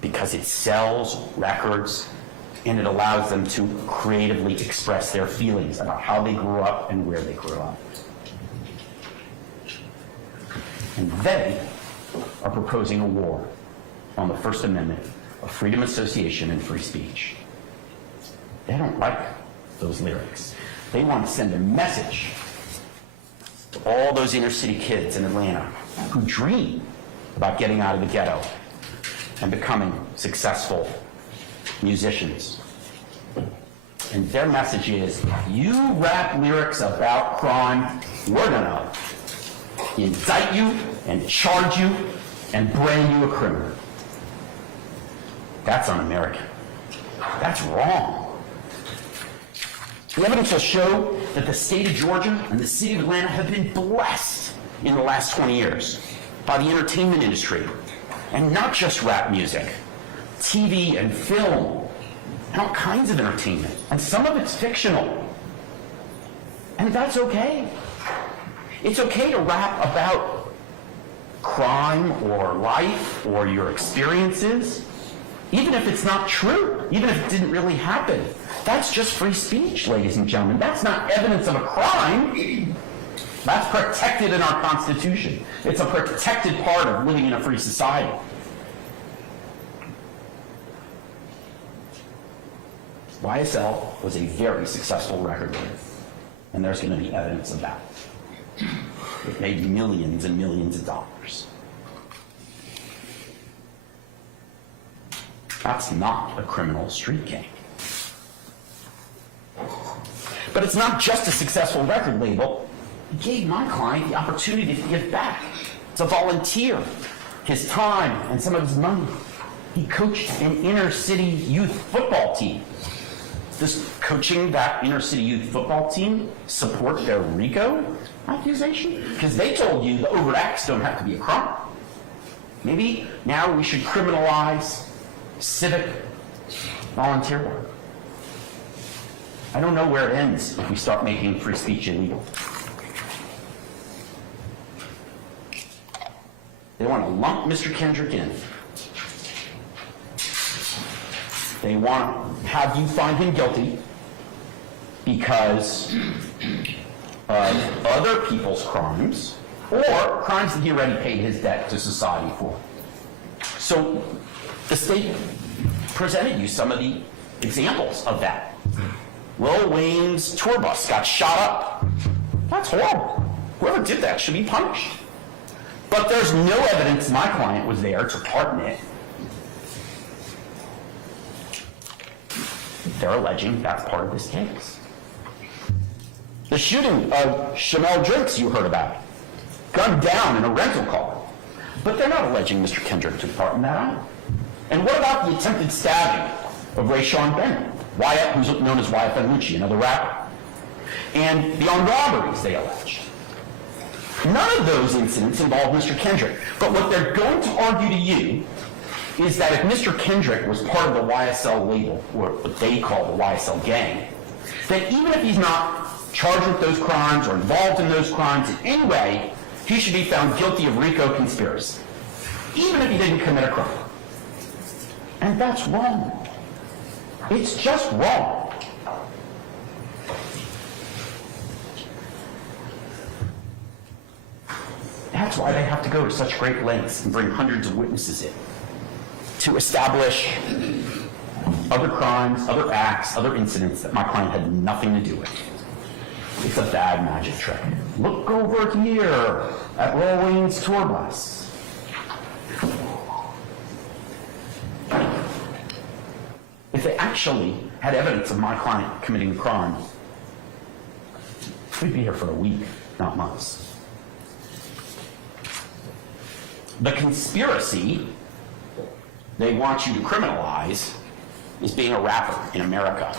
Because it sells records and it allows them to creatively express their feelings about how they grew up and where they grew up. And they are proposing a war on the First Amendment of freedom of association and free speech. They don't like those lyrics. They want to send a message to all those inner city kids in Atlanta who dream about getting out of the ghetto and becoming successful musicians. And their message is, you rap lyrics about crime, we're gonna indict you and charge you and brand you a criminal. That's un-American. That's wrong. The evidence will show that the state of Georgia and the city of Atlanta have been blessed in the last 20 years by the entertainment industry. And not just rap music, TV and film, and all kinds of entertainment. And some of it's fictional. And that's okay. It's okay to rap about crime or life or your experiences, even if it's not true, even if it didn't really happen. That's just free speech, ladies and gentlemen. That's not evidence of a crime. That's protected in our Constitution. It's a protected part of living in a free society. YSL was a very successful record label, and there's going to be evidence of that. It made millions and millions of dollars. That's not a criminal street gang. But it's not just a successful record label. It gave my client the opportunity to give back, to volunteer his time and some of his money. He coached an inner city youth football team. Does coaching that inner city youth football team support their RICO accusation? Because they told you the overt acts don't have to be a crime. Maybe now we should criminalize civic volunteer work. I don't know where it ends if we start making free speech illegal. They want to lump Mr. Kendrick in. They want to have you find him guilty because of other people's crimes or crimes that he already paid his debt to society for. So the state presented you some of the examples of that. Lil Wayne's tour bus got shot up. That's horrible. Whoever did that should be punished. But there's no evidence my client was there to part in it. They're alleging that's part of this case. The shooting of Chanel Drinks you heard about, gunned down in a rental car. But they're not alleging Mr. Kendrick took part in that either. And what about the attempted stabbing of Rayshawn Bennett, Wyatt, who's known as YSL Lucci, another rapper, and the armed robberies they allege? None of those incidents involve Mr. Kendrick. But what they're going to argue to you is that if Mr. Kendrick was part of the YSL label, or what they call the YSL gang, that even if he's not charged with those crimes or involved in those crimes in any way, he should be found guilty of RICO conspiracy, even if he didn't commit a crime. And that's wrong. It's just wrong. That's why they have to go to such great lengths and bring hundreds of witnesses in to establish other crimes, other acts, other incidents that my client had nothing to do with. It's a bad magic trick. Look over here at Lil Wayne's tour bus. If they actually had evidence of my client committing a crime, we'd be here for a week, not months. The conspiracy they want you to criminalize is being a rapper in America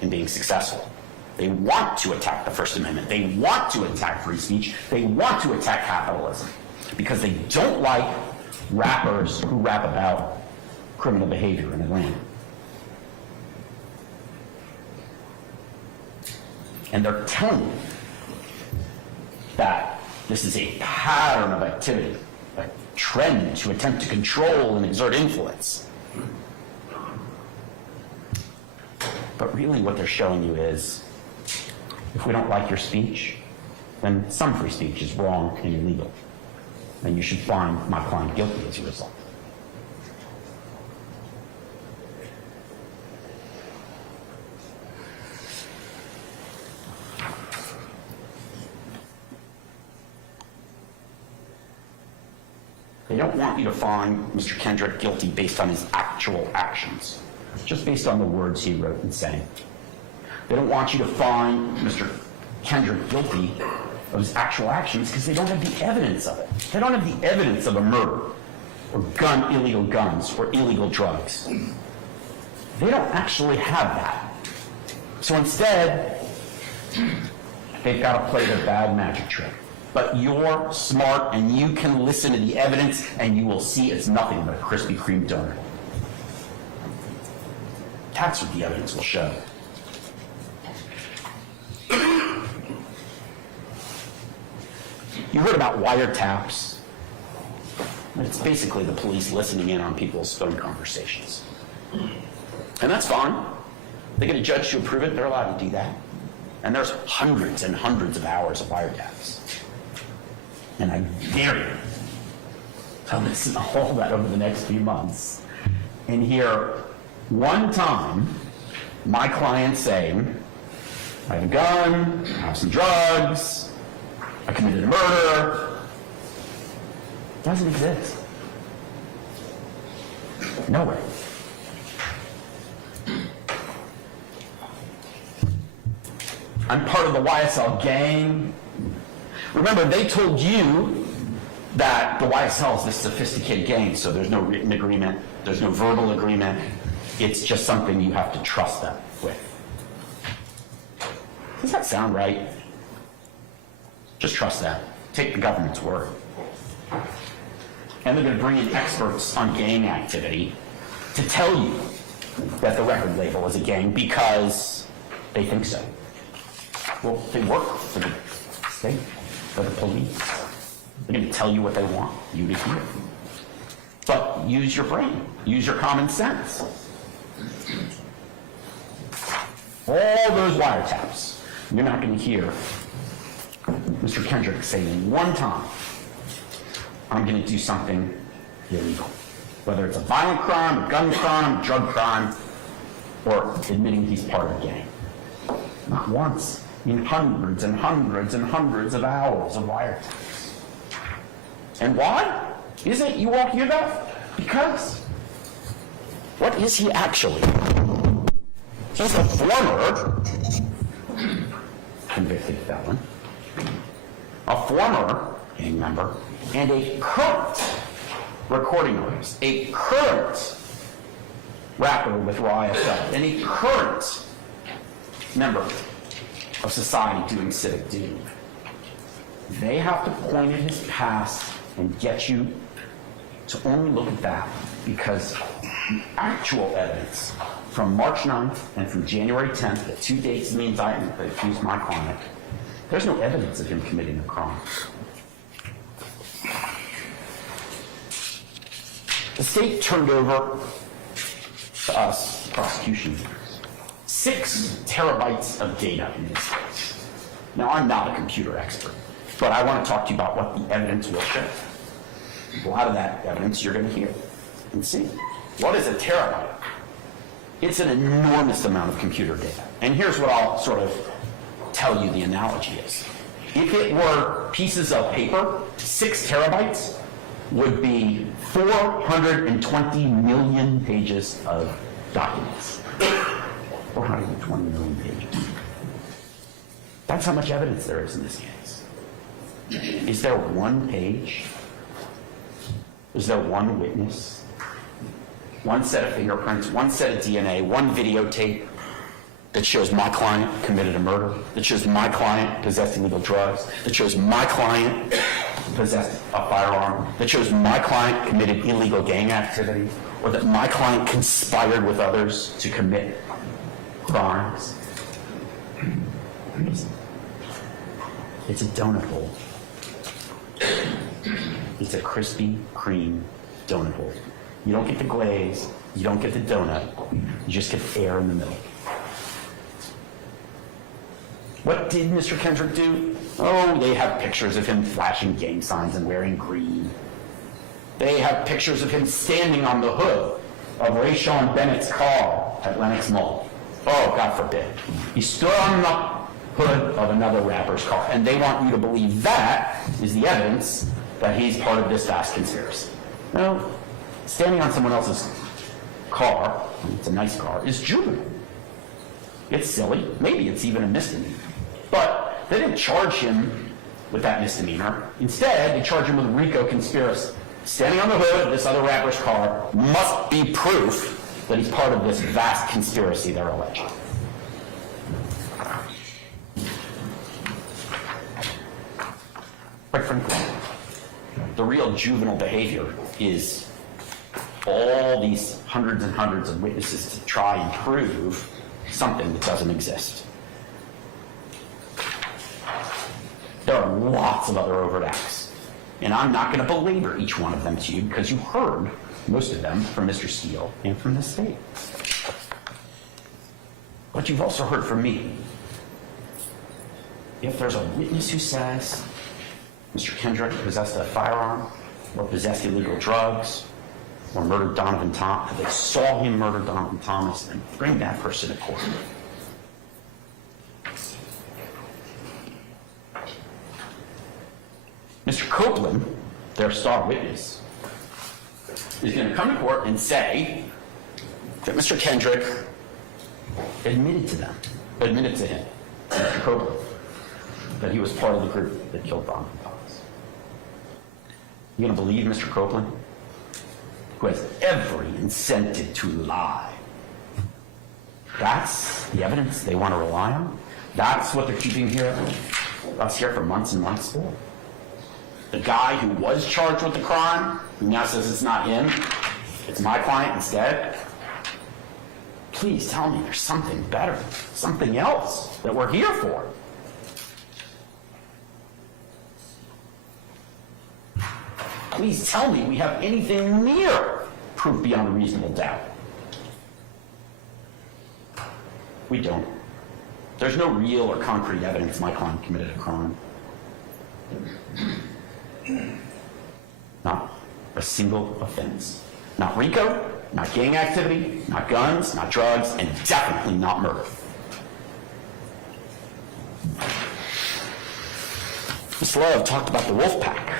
and being successful. They want to attack the First Amendment. They want to attack free speech. They want to attack capitalism because they don't like rappers who rap about criminal behavior in Atlanta. And they're telling you that this is a pattern of activity, trend to attempt to control and exert influence. But really what they're showing you is, if we don't like your speech, then some free speech is wrong and illegal. And you should find my client guilty as a result. They don't want you to find Mr. Kendrick guilty based on his actual actions, just based on the words he wrote and sang. They don't want you to find Mr. Kendrick guilty of his actual actions because they don't have the evidence of it. They don't have the evidence of a murder or illegal guns or illegal drugs. They don't actually have that. So instead, they've got to play their bad magic trick. But you're smart and you can listen to the evidence and you will see it's nothing but a Krispy Kreme donut. That's what the evidence will show. You heard about wiretaps. It's basically the police listening in on people's phone conversations. And that's fine. They get a judge to approve it, they're allowed to do that. And there's hundreds and hundreds of hours of wiretaps. And I dare you to listen to all that over the next few months and hear one time my client saying, I have a gun, I have some drugs, I committed a murder. It doesn't exist. Nowhere. I'm part of the YSL gang. Remember, they told you that the YSL is this sophisticated gang, so there's no written agreement, there's no verbal agreement. It's just something you have to trust them with. Does that sound right? Just trust that. Take the government's word. And they're going to bring in experts on gang activity to tell you that the record label is a gang because they think so. Well, they work for the state, for the police. They're going to tell you what they want you to hear. But use your brain. Use your common sense. All those wiretaps, you're not going to hear Mr. Kendrick saying one time, I'm going to do something illegal. Whether it's a violent crime, a gun crime, a drug crime, or admitting he's part of a gang. Not once. In hundreds and hundreds and hundreds of hours of wiretaps. And why is it you won't hear that? Because what is he actually? He's a former convicted felon, a former gang member, and a current recording artist, a current rapper with YSL, and a current member of society doing civic duty. They have to point at his past and get you to only look at that because the actual evidence from March 9th and from January 10th, the 2 dates in the indictment that accused my client, there's no evidence of him committing a crime. The state turned over to us, the prosecution, 6 terabytes of data in this case. Now, I'm not a computer expert, but I want to talk to you about what the evidence will show. A lot of that evidence you're going to hear and see. What is a terabyte? It's an enormous amount of computer data. And here's what I'll sort of tell you the analogy is. If it were pieces of paper, 6 terabytes would be 420 million pages of documents. 420 million pages. That's how much evidence there is in this case. Is there one page? Is there one witness? One set of fingerprints, one set of DNA, one videotape that shows my client committed a murder, that shows my client possessed illegal drugs, that shows my client possessed a firearm, that shows my client committed illegal gang activity, or that my client conspired with others to commit crimes? It's a donut hole. It's a Krispy Kreme donut hole. You don't get the glaze, you don't get the donut, you just get the air in the middle. What did Mr. Kendrick do? Oh, they have pictures of him flashing gang signs and wearing green. They have pictures of him standing on the hood of Rayshawn Bennett's car at Lenox Mall. Oh, God forbid. He stood on the hood of another rapper's car, and they want you to believe that is the evidence that he's part of this vast conspiracy. No, standing on someone else's car, it's a nice car, is juvenile. It's silly. Maybe it's even a misdemeanor. But they didn't charge him with that misdemeanor. Instead, they charged him with RICO conspiracy. Standing on the hood of this other rapper's car must be proof that he's part of this vast conspiracy they're alleging. Quite frankly, the real juvenile behavior is all these hundreds and hundreds of witnesses to try and prove something that doesn't exist. There are lots of other overt acts, and I'm not going to belabor each one of them to you because you heard most of them from Mr. Steele and from the state. But you've also heard from me. If there's a witness who says Mr. Kendrick possessed a firearm or possessed illegal drugs or murdered Donovan Thomas, they saw him murder Donovan Thomas, then bring that person to court. Mr. Copeland, their star witness, is going to come to court and say that Mr. Kendrick admitted to him, Mr. Copeland, that he was part of the group that killed Donovan Thomas. You going to believe Mr. Copeland, who has every incentive to lie? That's the evidence they want to rely on? That's what they're keeping us here for months and months for? The guy who was charged with the crime, who now says it's not him, it's my client instead? Please tell me there's something better, something else that we're here for. Please tell me we have anything near proof beyond a reasonable doubt. We don't. There's no real or concrete evidence my client committed a crime. Not a single offense. Not RICO, not gang activity, not guns, not drugs, and definitely not murder. Ms. Love talked about the wolf pack.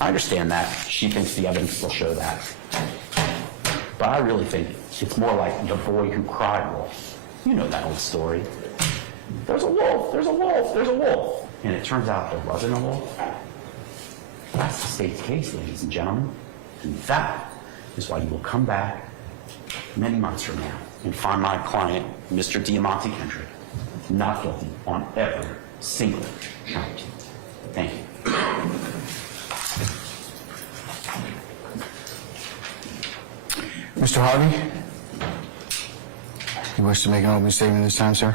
I understand that. She thinks the evidence will show that. But I really think it's more like the boy who cried wolf. You know that old story. There's a wolf, there's a wolf, there's a wolf. And it turns out there wasn't a wolf. That's the state's case, ladies and gentlemen. And that is why you will come back many months from now and find my client, Mr. Diamante Kendrick, not guilty on every single count. Thank you. Mr. Harvey, you wish to make an opening statement this time, sir?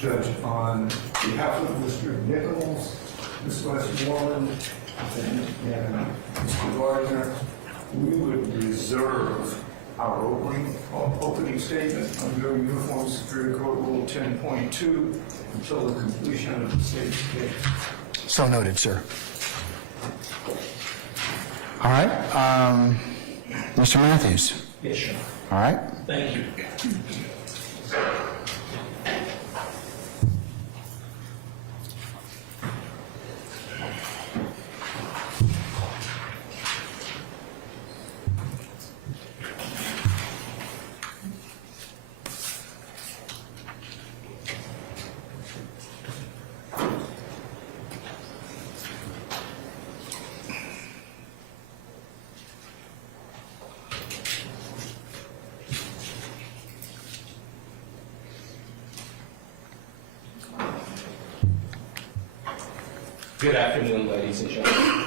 Judge, on behalf of Mr. Nichols, Ms. Westmoreland, and Mr. Gardner, we would reserve our opening statement under Uniform Superior Court Rule 10.2 until the completion of the state's case. So noted, sir. All right. Mr. Matthews. Yes, sir. All right. Thank you. Good afternoon, ladies and gentlemen.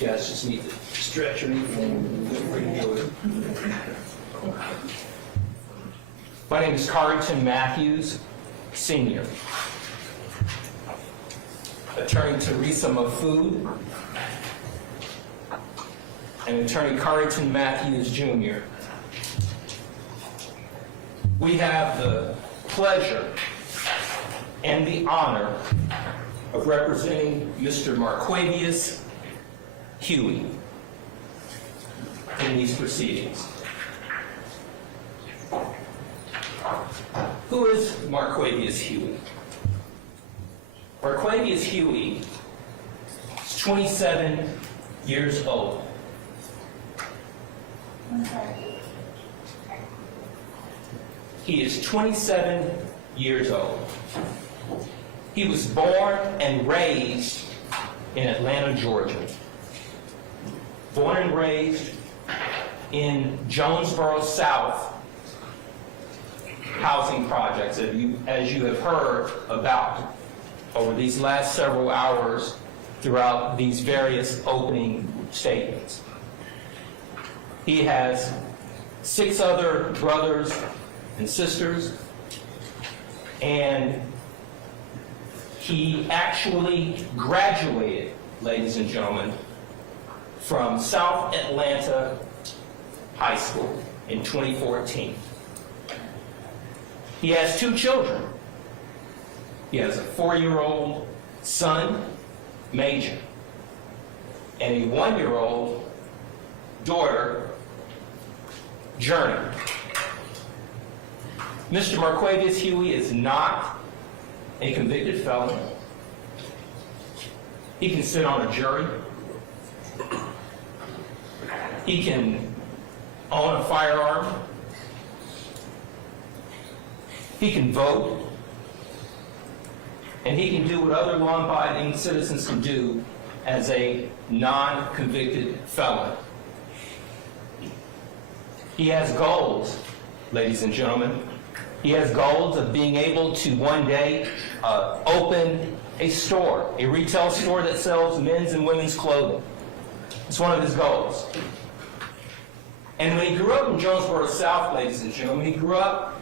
You guys just need to stretch or anything. Feel free to do it. My name is Carrington Matthews, Sr. Attorney Teresa Mafood and Attorney Carrington Matthews, Jr. We have the pleasure and the honor of representing Mr. Marquavius Huey in these proceedings. Who is Marquavius Huey? Marquavius Huey is 27 years old. He is 27 years old. He was born and raised in Atlanta, Georgia. Born and raised in Jonesboro South housing projects, as you have heard about over these last several hours throughout these various opening statements. He has 6 other brothers and sisters, and he actually graduated, ladies and gentlemen, from South Atlanta High School in 2014. He has 2 children. He has a 4-year-old son, Major, and a 1-year-old daughter, Journey. Mr. Marquavius Huey is not a convicted felon. He can sit on a jury. He can own a firearm. He can vote. And he can do what other law-abiding citizens can do as a non-convicted felon. He has goals, ladies and gentlemen. He has goals of being able to one day open a store, a retail store that sells men's and women's clothing. It's one of his goals. And when he grew up in Jonesboro South, ladies and gentlemen, he grew up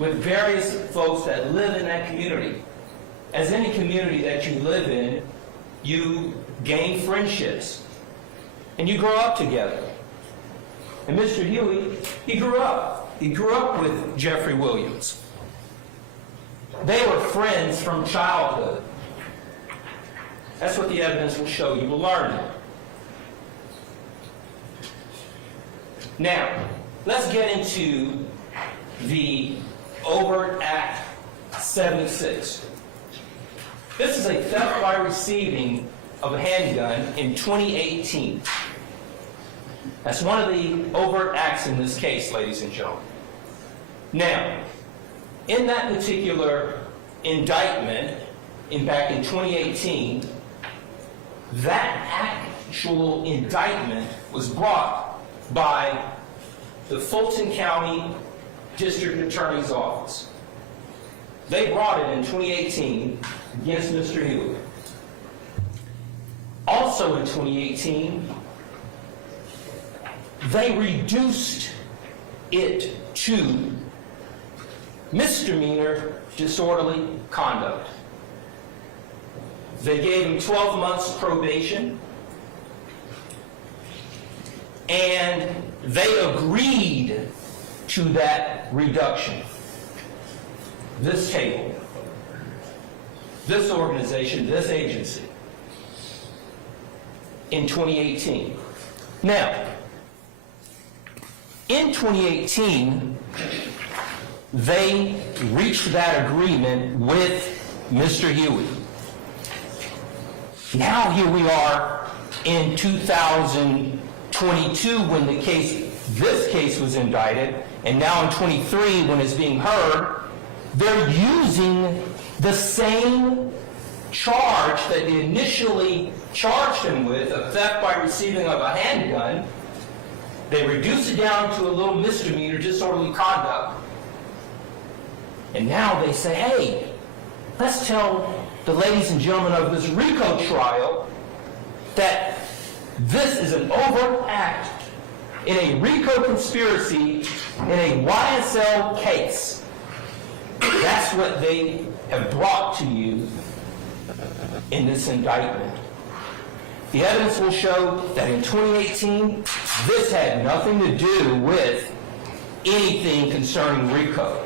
with various folks that live in that community. As any community that you live in, you gain friendships and you grow up together. And Mr. Huey, he grew up. He grew up with Jeffrey Williams. They were friends from childhood. That's what the evidence will show. You will learn it. Now, let's get into the Overt Act 76. This is a theft by receiving of a handgun in 2018. That's one of the overt acts in this case, ladies and gentlemen. Now, in that particular indictment, back in 2018, that actual indictment was brought by the Fulton County District Attorney's Office. They brought it in 2018 against Mr. Huey. Also in 2018, they reduced it to misdemeanor disorderly conduct. They gave him 12 months probation, and they agreed to that reduction. This table, this organization, this agency, in 2018. Now, in 2018, they reached that agreement with Mr. Huey. Now here we are in 2022 when this case was indicted, and now in 23 when it's being heard, they're using the same charge that they initially charged him with, of theft by receiving of a handgun. They reduce it down to a little misdemeanor, disorderly conduct. And now they say, hey, let's tell the ladies and gentlemen of this RICO trial that this is an overt act in a RICO conspiracy in a YSL case. That's what they have brought to you in this indictment. The evidence will show that in 2018, this had nothing to do with anything concerning RICO.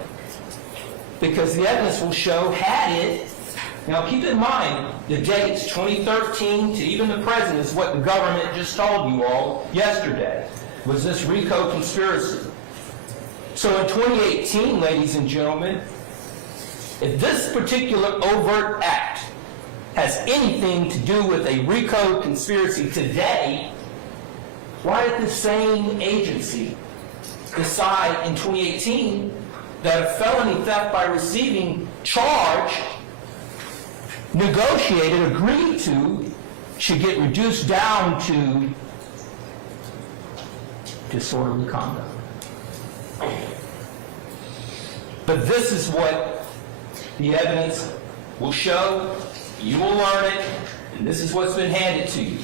Because the evidence will show, had it, now keep in mind, the dates 2013 to even the present is what the government just told you all yesterday, was this RICO conspiracy. So in 2018, ladies and gentlemen, if this particular overt act has anything to do with a RICO conspiracy today, why did the same agency decide in 2018 that a felony theft by receiving charge negotiated, agreed to, should get reduced down to disorderly conduct? But this is what the evidence will show. You will learn it, and this is what's been handed to you.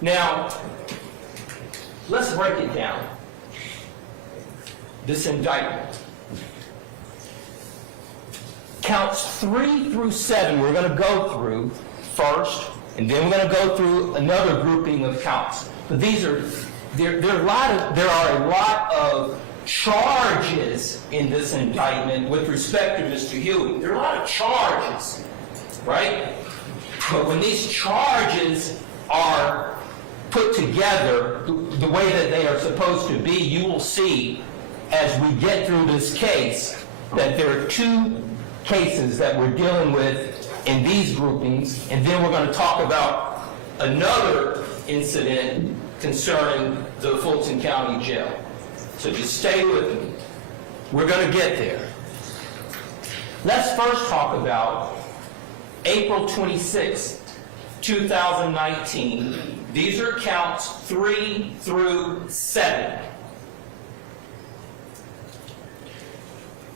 Now, let's break it down. This indictment. Counts 3 through 7 we're going to go through first, and then we're going to go through another grouping of counts. But these are, there are a lot of charges in this indictment with respect to Mr. Huey. There are a lot of charges, right? But when these charges are put together the way that they are supposed to be, you will see as we get through this case that there are 2 cases that we're dealing with in these groupings, and then we're going to talk about another incident concerning the Fulton County Jail. So just stay with me. We're going to get there. Let's first talk about April 26, 2019. These are counts 3 through 7.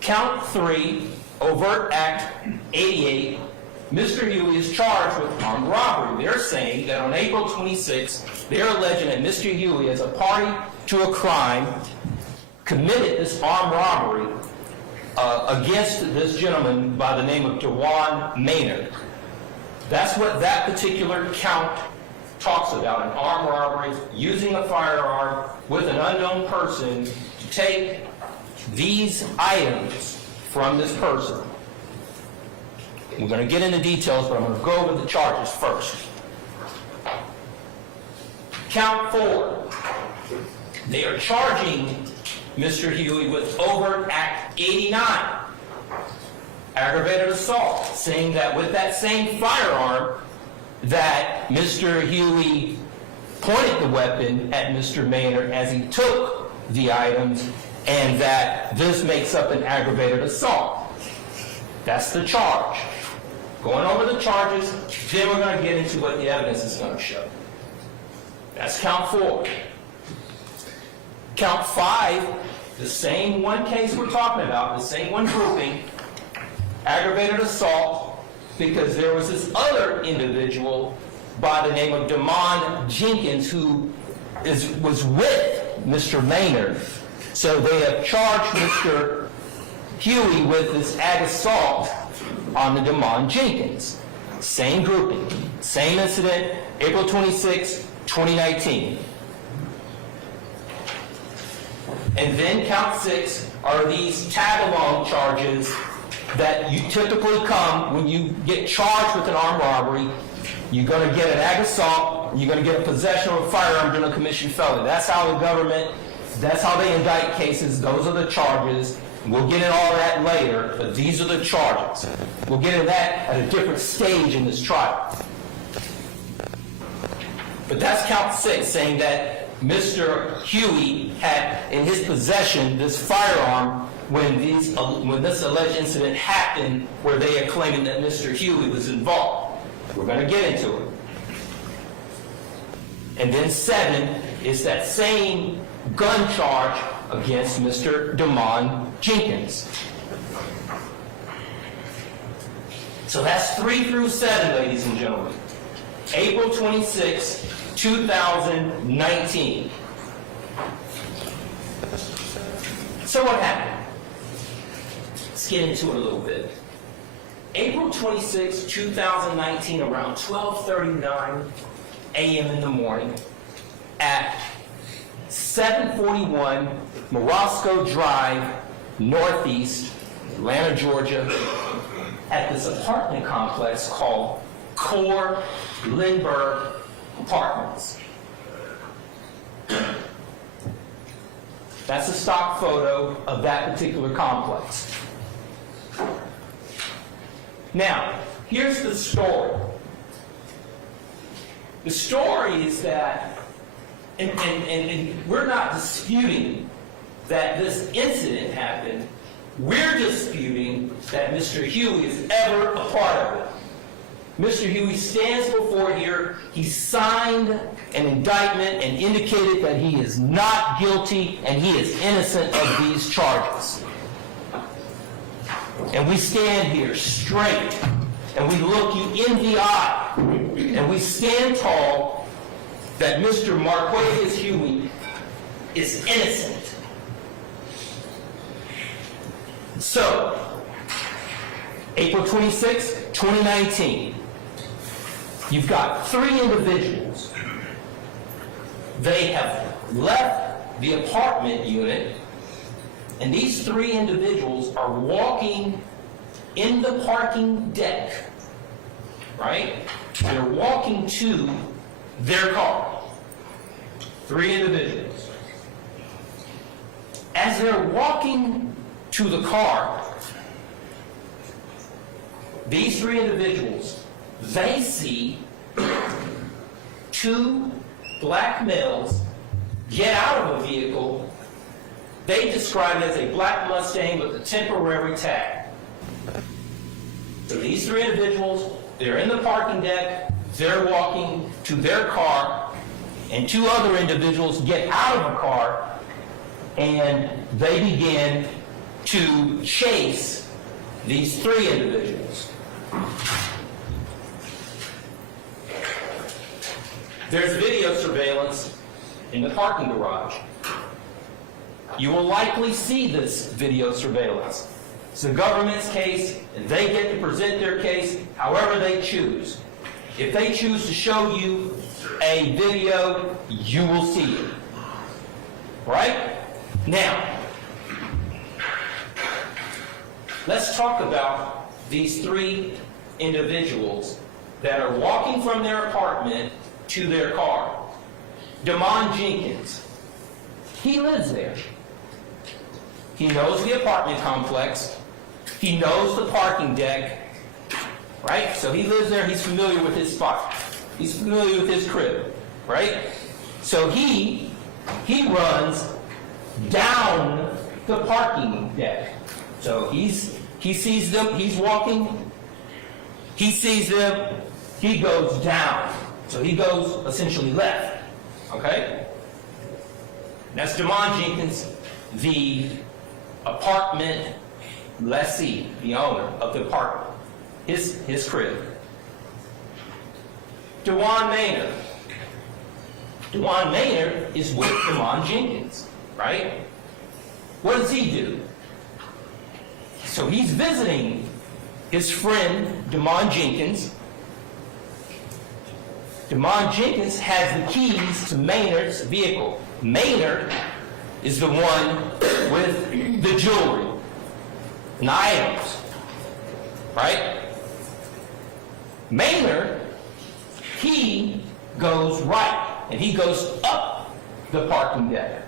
Count 3, overt act 88, Mr. Huey is charged with armed robbery. They're saying that on April 26, they're alleging that Mr. Huey, as a party to a crime, committed this armed robbery against this gentleman by the name of DeJuan Maynard. That's what that particular count talks about, an armed robbery, using a firearm with an unknown person to take these items from this person. We're going to get into details, but I'm going to go over the charges first. Count 4. They are charging Mr. Huey with overt act 89, aggravated assault, saying that with that same firearm that Mr. Huey pointed the weapon at Mr. Maynard as he took the items, and that this makes up an aggravated assault. That's the charge. Going over the charges, then we're going to get into what the evidence is going to show. That's count 4. Count 5, the same one case we're talking about, the same one grouping, aggravated assault, because there was this other individual by the name of Damon Jenkins who was with Mr. Maynard. So they have charged Mr. Huey with this ag assault on the Damon Jenkins. Same grouping, same incident, April 26, 2019. And then count 6 are these tag-along charges that you typically come when you get charged with an armed robbery. You're going to get an ag assault, you're going to get a possession of a firearm during a commissioned felony. That's how the government, that's how they indict cases. Those are the charges. We'll get into all that later, but these are the charges. We'll get into that at a different stage in this trial. But that's count 6, saying that Mr. Huey had in his possession this firearm when this alleged incident happened, where they are claiming that Mr. Huey was involved. We're going to get into it. And then 7 is that same gun charge against Mr. Damon Jenkins. So that's 3 through 7, ladies and gentlemen. April 26, 2019. So what happened? Let's get into it a little bit. April 26, 2019, around 12:39 a.m. in the morning, at 741 Morosco Drive, Northeast, Atlanta, Georgia, at this apartment complex called Core Lindbergh Apartments. That's a stock photo of that particular complex. Now, here's the story. The story is that, and we're not disputing that this incident happened. We're disputing that Mr. Huey is ever a part of it. Mr. Huey stands before here. He signed an indictment and indicated that he is not guilty and he is innocent of these charges. And we stand here straight and we look you in the eye and we stand tall that Mr. Marquez Huey is innocent. So, April 26, 2019, you've got 3 individuals. They have left the apartment unit, and these 3 individuals are walking in the parking deck, right? They're walking to their car. 3 individuals. As they're walking to the car, these 3 individuals, they see 2 black males get out of a vehicle they describe it as a black Mustang with a temporary tag. So these 3 individuals, they're in the parking deck, they're walking to their car, and 2 other individuals get out of the car and they begin to chase these 3 individuals. There's video surveillance in the parking garage. You will likely see this video surveillance. It's the government's case, and they get to present their case however they choose. If they choose to show you a video, you will see it. Right? Now, let's talk about these 3 individuals that are walking from their apartment to their car. Damon Jenkins, he lives there. He knows the apartment complex. He knows the parking deck, right? So he lives there. He's familiar with his spot. He's familiar with his crib, right? So he runs down the parking deck. So he sees them. He's walking. He sees them. He goes down. So he goes essentially left. Okay? That's Damon Jenkins, the apartment lessee, the owner of the apartment, his crib. Dewan Maynard. Dewan Maynard is with Damon Jenkins, right? What does he do? So he's visiting his friend, Damon Jenkins. Damon Jenkins has the keys to Maynard's vehicle. Maynard is the one with the jewelry and the items, right? Maynard, he goes right, and he goes up the parking deck,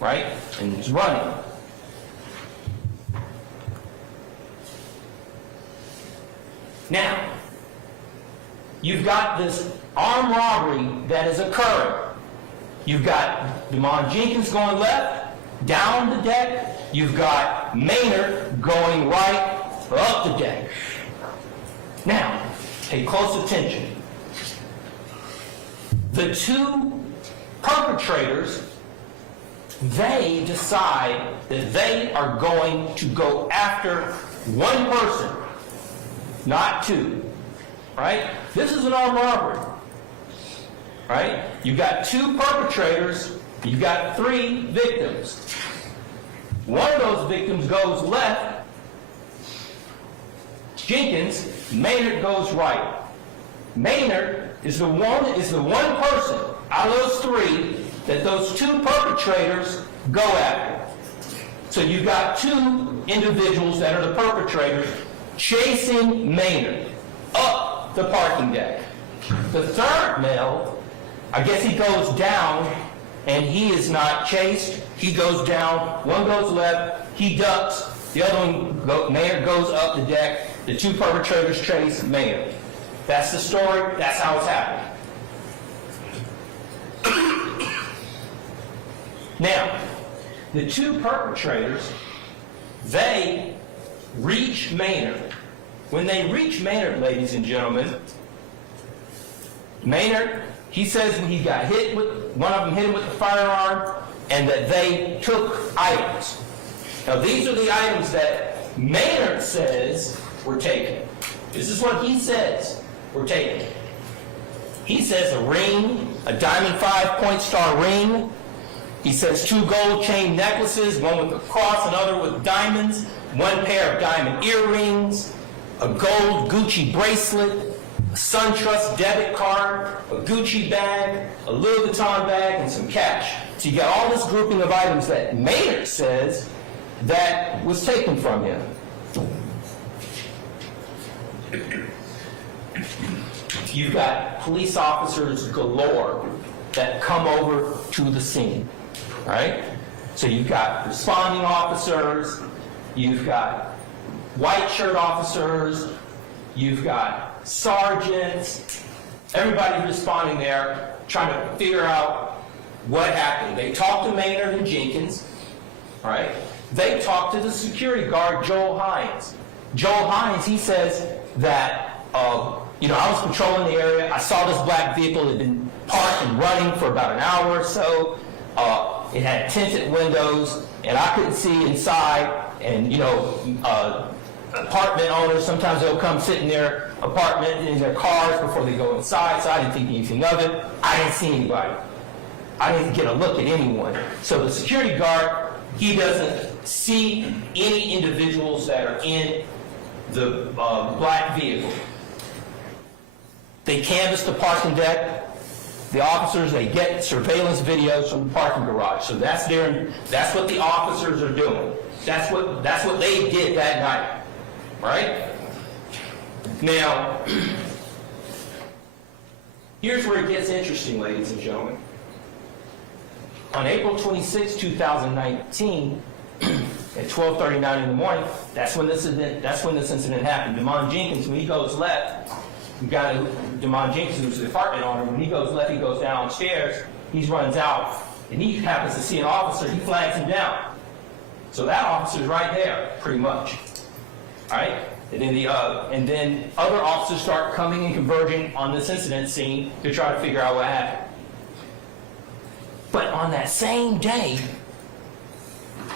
right? And he's running. Now, you've got this armed robbery that is occurring. You've got Damon Jenkins going left, down the deck. You've got Maynard going right, up the deck. Now, pay close attention. The 2 perpetrators, they decide that they are going to go after one person. not 2, right? This is an armed robbery, right? You've got 2 perpetrators, you've got 3 victims. One of those victims goes left, Jenkins, Maynard goes right. Maynard is the one person out of those 3 that those 2 perpetrators go after. So you've got 2 individuals that are the perpetrators chasing Maynard up the parking deck. The third male, I guess he goes down, and he is not chased. He goes down, one goes left, he ducks, the other one, Maynard goes up the deck, the 2 perpetrators chase Maynard. That's the story, that's how it's happening. Now, the 2 perpetrators, they reach Maynard. When they reach Maynard, ladies and gentlemen, Maynard, he says when he got hit with, one of them hit him with a firearm, and that they took items. Now, these are the items that Maynard says were taken. This is what he says were taken. He says a ring, a diamond 5-point star ring. He says 2 gold chain necklaces, one with a cross, another with diamonds, 1 pair of diamond earrings, a gold Gucci bracelet, a SunTrust debit card, a Gucci bag, a Louis Vuitton bag, and some cash. So you got all this grouping of items that Maynard says that was taken from him. You've got police officers galore that come over to the scene, right? So you've got responding officers, you've got white shirt officers, you've got sergeants, everybody responding there, trying to figure out what happened. They talked to Maynard and Jenkins, right? They talked to the security guard, Joel Hines. Joel Hines, he says that, I was patrolling the area. I saw this black vehicle that had been parked and running for about an hour or so. It had tinted windows, and I couldn't see inside. And, apartment owners, sometimes they'll come sit in their apartment, in their cars before they go inside, so I didn't think anything of it. I didn't see anybody. I didn't get a look at anyone. So the security guard, he doesn't see any individuals that are in the black vehicle. They canvass the parking deck. The officers, they get surveillance videos from the parking garage. So that's what the officers are doing. That's what they did that night, right? Now, here's where it gets interesting, ladies and gentlemen. On April 26, 2019, at 12:39 in the morning, that's when this incident happened. Demond Jenkins, when he goes left, Demond Jenkins, who's the apartment owner, when he goes left, he goes downstairs, he runs out, and he happens to see an officer, he flags him down. So that officer's right there, pretty much. All right? And then other officers start coming and converging on this incident scene to try to figure out what happened. But on that same day,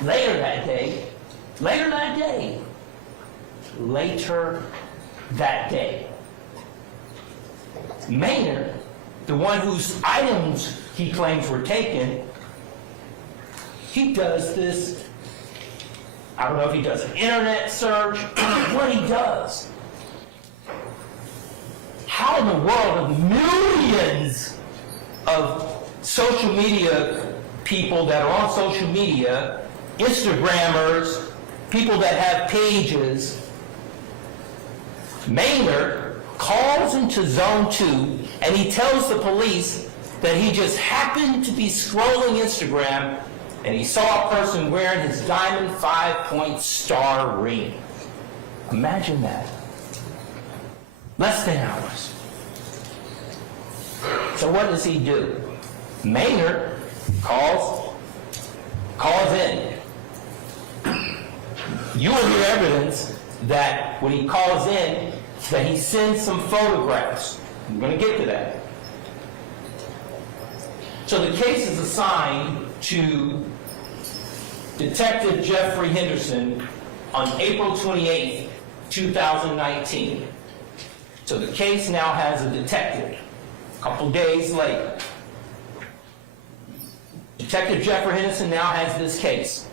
later that day, Maynard, the one whose items he claims were taken, he does this, I don't know if he does an internet search, what he does. How in the world of millions of social media people that are on social media, Instagrammers, people that have pages, Maynard calls into Zone 2 and he tells the police that he just happened to be scrolling Instagram and he saw a person wearing his diamond 5-point star ring. Imagine that. Less than hours. So what does he do? Maynard calls in. You will hear evidence that when he calls in, that he sends some photographs. I'm going to get to that. So the case is assigned to Detective Jeffrey Henderson on April 28, 2019. So the case now has a detective. A couple days later, Detective Jeffrey Henderson now has this case.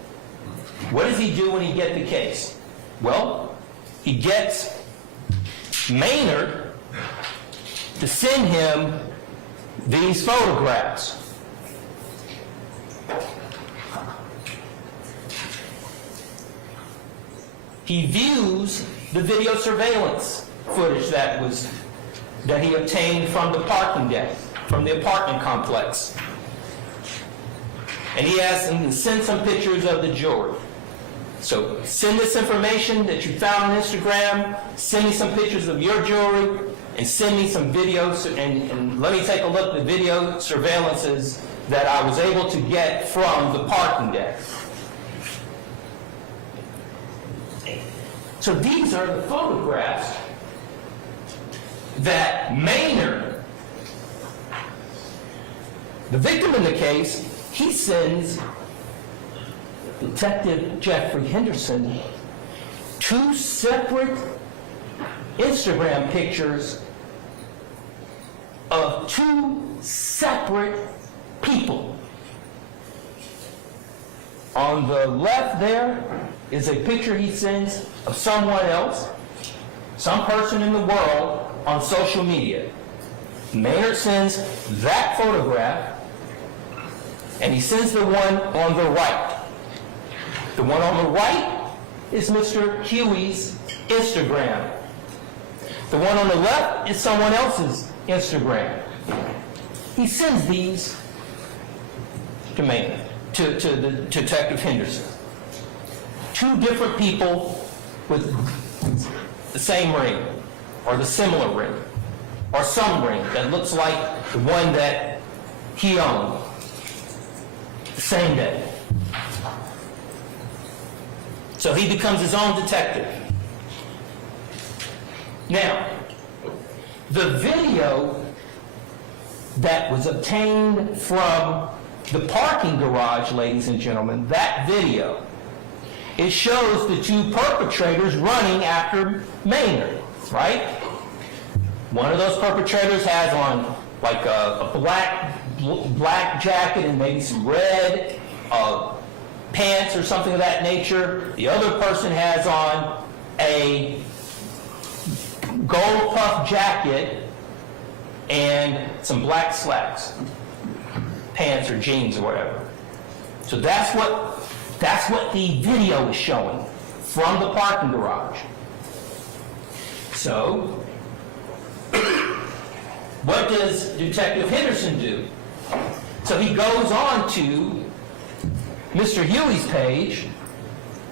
What does he do when he gets the case? Well, he gets Maynard to send him these photographs. He views the video surveillance footage that he obtained from the parking deck, from the apartment complex. And he asks him to send some pictures of the jewelry. So send this information that you found on Instagram, send me some pictures of your jewelry, and send me some videos, and let me take a look at the video surveillances that I was able to get from the parking deck. So these are the photographs that Maynard, the victim in the case, he sends Detective Jeffrey Henderson 2 separate Instagram pictures of 2 separate people. On the left there is a picture he sends of someone else, some person in the world on social media. Maynard sends that photograph, and he sends the one on the right. The one on the right is Mr. Huey's Instagram. The one on the left is someone else's Instagram. He sends these to Maynard, to the Detective Henderson. 2 different people with the same ring, or the similar ring, or some ring that looks like the one that he owned the same day. So he becomes his own detective. Now, the video that was obtained from the parking garage, ladies and gentlemen, that video, it shows the 2 perpetrators running after Maynard, right? One of those perpetrators has on like a black jacket and maybe some red pants or something of that nature. The other person has on a gold puff jacket and some black slacks, pants or jeans or whatever. So that's what the video is showing from the parking garage. So, what does Detective Henderson do? So he goes on to Mr. Huey's page,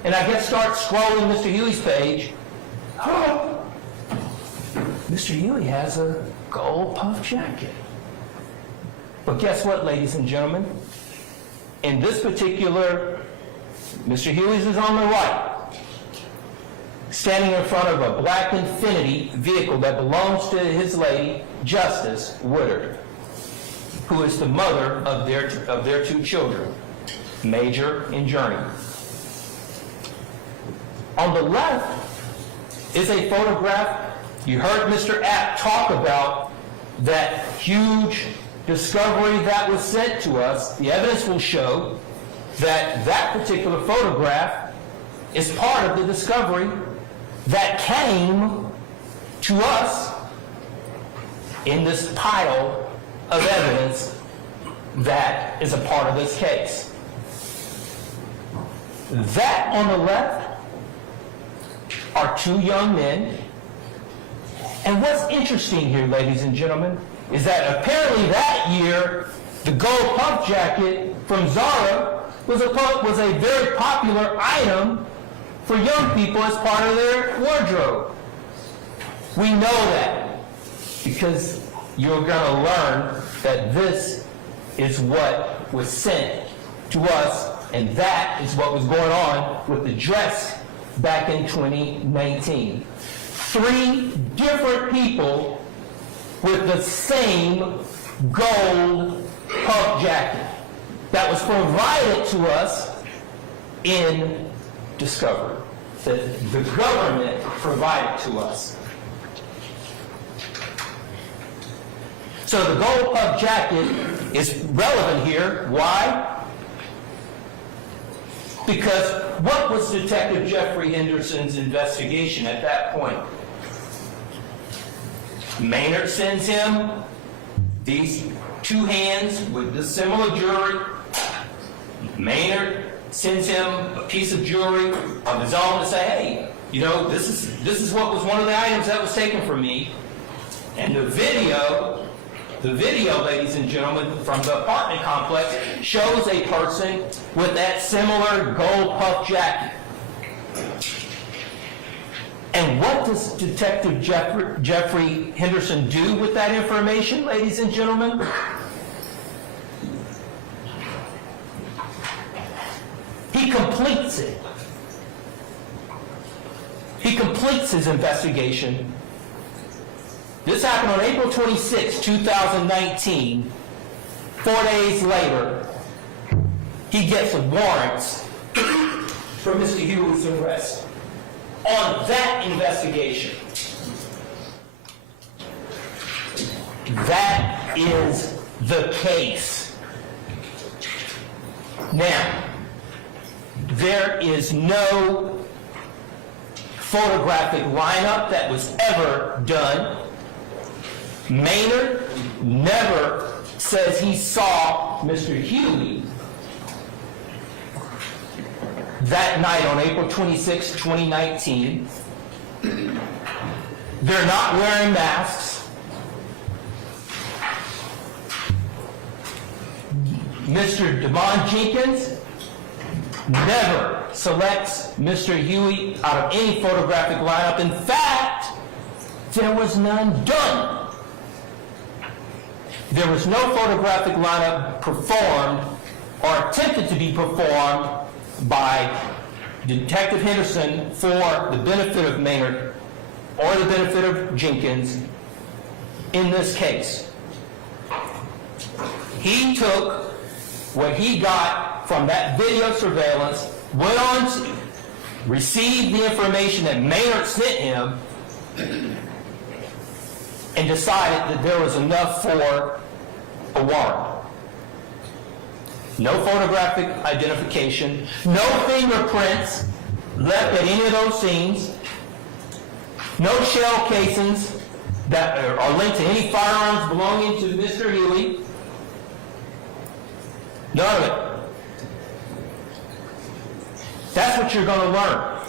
and I guess starts scrolling Mr. Huey's page. Oh, Mr. Huey has a gold puff jacket. But guess what, ladies and gentlemen? In this particular, Mr. Huey's is on the right, standing in front of a black Infiniti vehicle that belongs to his lady, Justice Woodard, who is the mother of their 2 children, Major and Journey. On the left is a photograph. You heard Mr. App talk about that huge discovery that was sent to us. The evidence will show that that particular photograph is part of the discovery that came to us in this pile of evidence that is a part of this case. That on the left are 2 young men. And what's interesting here, ladies and gentlemen, is that apparently that year, the gold puff jacket from Zara was a very popular item for young people as part of their wardrobe. We know that because you're going to learn that this is what was sent to us, and that is what was going on with the dress back in 2019. 3 different people with the same gold puff jacket that was provided to us in discovery, that the government provided to us. So the gold puff jacket is relevant here. Why? Because what was Detective Jeffrey Henderson's investigation at that point? Maynard sends him these two hands with the similar jewelry. Maynard sends him a piece of jewelry of his own to say, hey, you know, this is what was one of the items that was taken from me. And the video, ladies and gentlemen, from the apartment complex shows a person with that similar gold puff jacket. And what does Detective Jeffrey Henderson do with that information, ladies and gentlemen? He completes it. He completes his investigation. This happened on April 26, 2019. 4 days later, he gets a warrant for Mr. Hughes' arrest on that investigation. That is the case. Now, there is no photographic lineup that was ever done. Maynard never says he saw Mr. Huey that night on April 26, 2019. They're not wearing masks. Mr. Devon Jenkins never selects Mr. Huey out of any photographic lineup. In fact, there was none done. There was no photographic lineup performed or attempted to be performed by Detective Henderson for the benefit of Maynard or the benefit of Jenkins in this case. He took what he got from that video surveillance, went on to receive the information that Maynard sent him, and decided that there was enough for a warrant. No photographic identification, no fingerprints left at any of those scenes, no shell casings that are linked to any firearms belonging to Mr. Huey. None of it. That's what you're going to learn.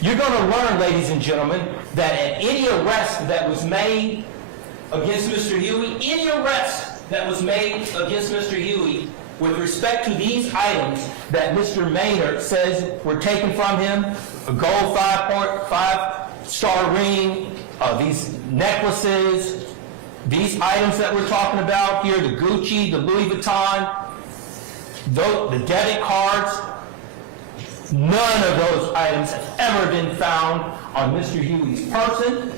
You're going to learn, ladies and gentlemen, that at any arrest that was made against Mr. Huey, any arrest that was made against Mr. Huey with respect to these items that Mr. Maynard says were taken from him, a gold 5.5-star ring, these necklaces, these items that we're talking about here, the Gucci, the Louis Vuitton, the debit cards, none of those items have ever been found on Mr. Huey's person,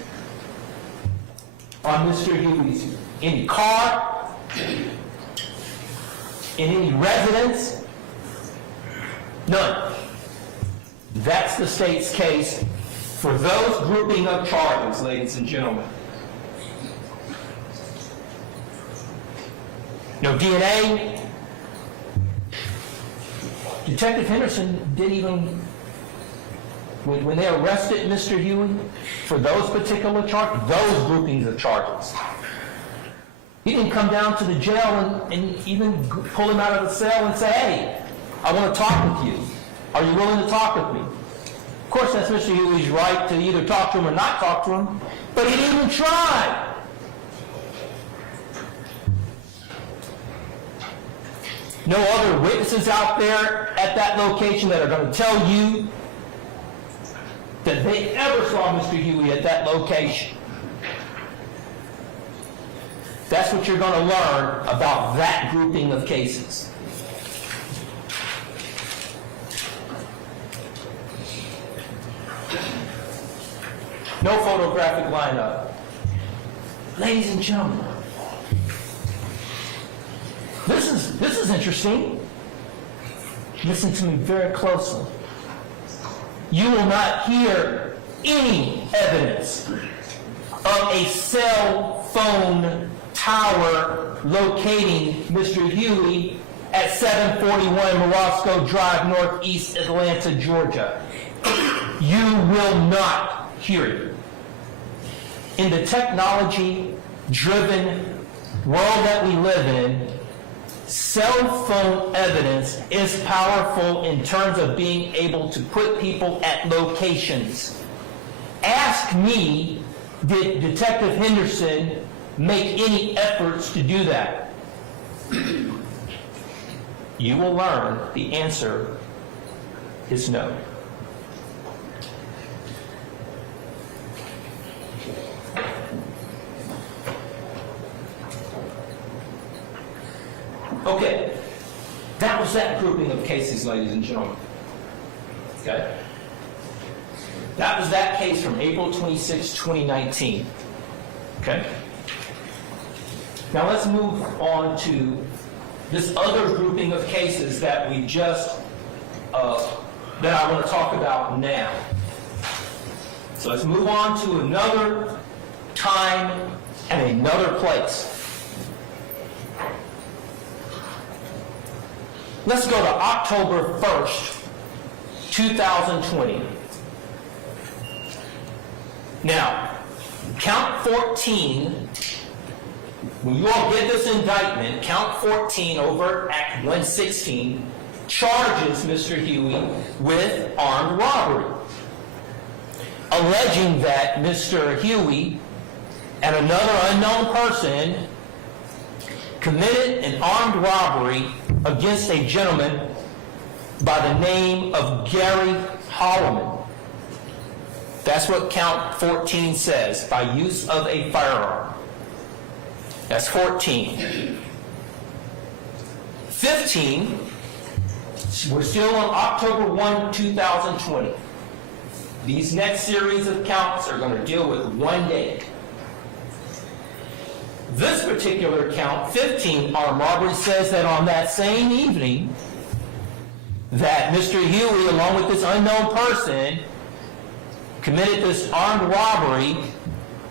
on Mr. Huey's any car, in any residence. None. That's the state's case for those grouping of charges, ladies and gentlemen. No DNA. Detective Henderson didn't even, when they arrested Mr. Huey for those particular charges, those groupings of charges, he didn't come down to the jail and even pull him out of the cell and say, hey, I want to talk with you. Are you willing to talk with me? Of course, that's Mr. Huey's right to either talk to him or not talk to him, but he didn't even try. No other witnesses out there at that location that are going to tell you that they ever saw Mr. Huey at that location. That's what you're going to learn about that grouping of cases. No photographic lineup. Ladies and gentlemen, this is interesting. Listen to me very closely. You will not hear any evidence of a cell phone tower locating Mr. Huey at 741 Morosco Drive, Northeast Atlanta, Georgia. You will not hear it. In the technology-driven world that we live in, cell phone evidence is powerful in terms of being able to put people at locations. Ask me, did Detective Henderson make any efforts to do that? You will learn the answer is no. Okay, that was that grouping of cases, ladies and gentlemen. Okay? That was that case from April 26, 2019. Okay? Now let's move on to this other grouping of cases that we just, that I want to talk about now. So let's move on to another time and another place. Let's go to October 1st, 2020. Now, count 14, when you all get this indictment, count 14 over Act 116 charges Mr. Huey with armed robbery, alleging that Mr. Huey and another unknown person committed an armed robbery against a gentleman by the name of Gary Holloman. That's what count 14 says, by use of a firearm. That's 14. 15, we're still on October 1, 2020. These next series of counts are going to deal with one date. This particular count, 15, armed robbery, says that on that same evening that Mr. Huey, along with this unknown person, committed this armed robbery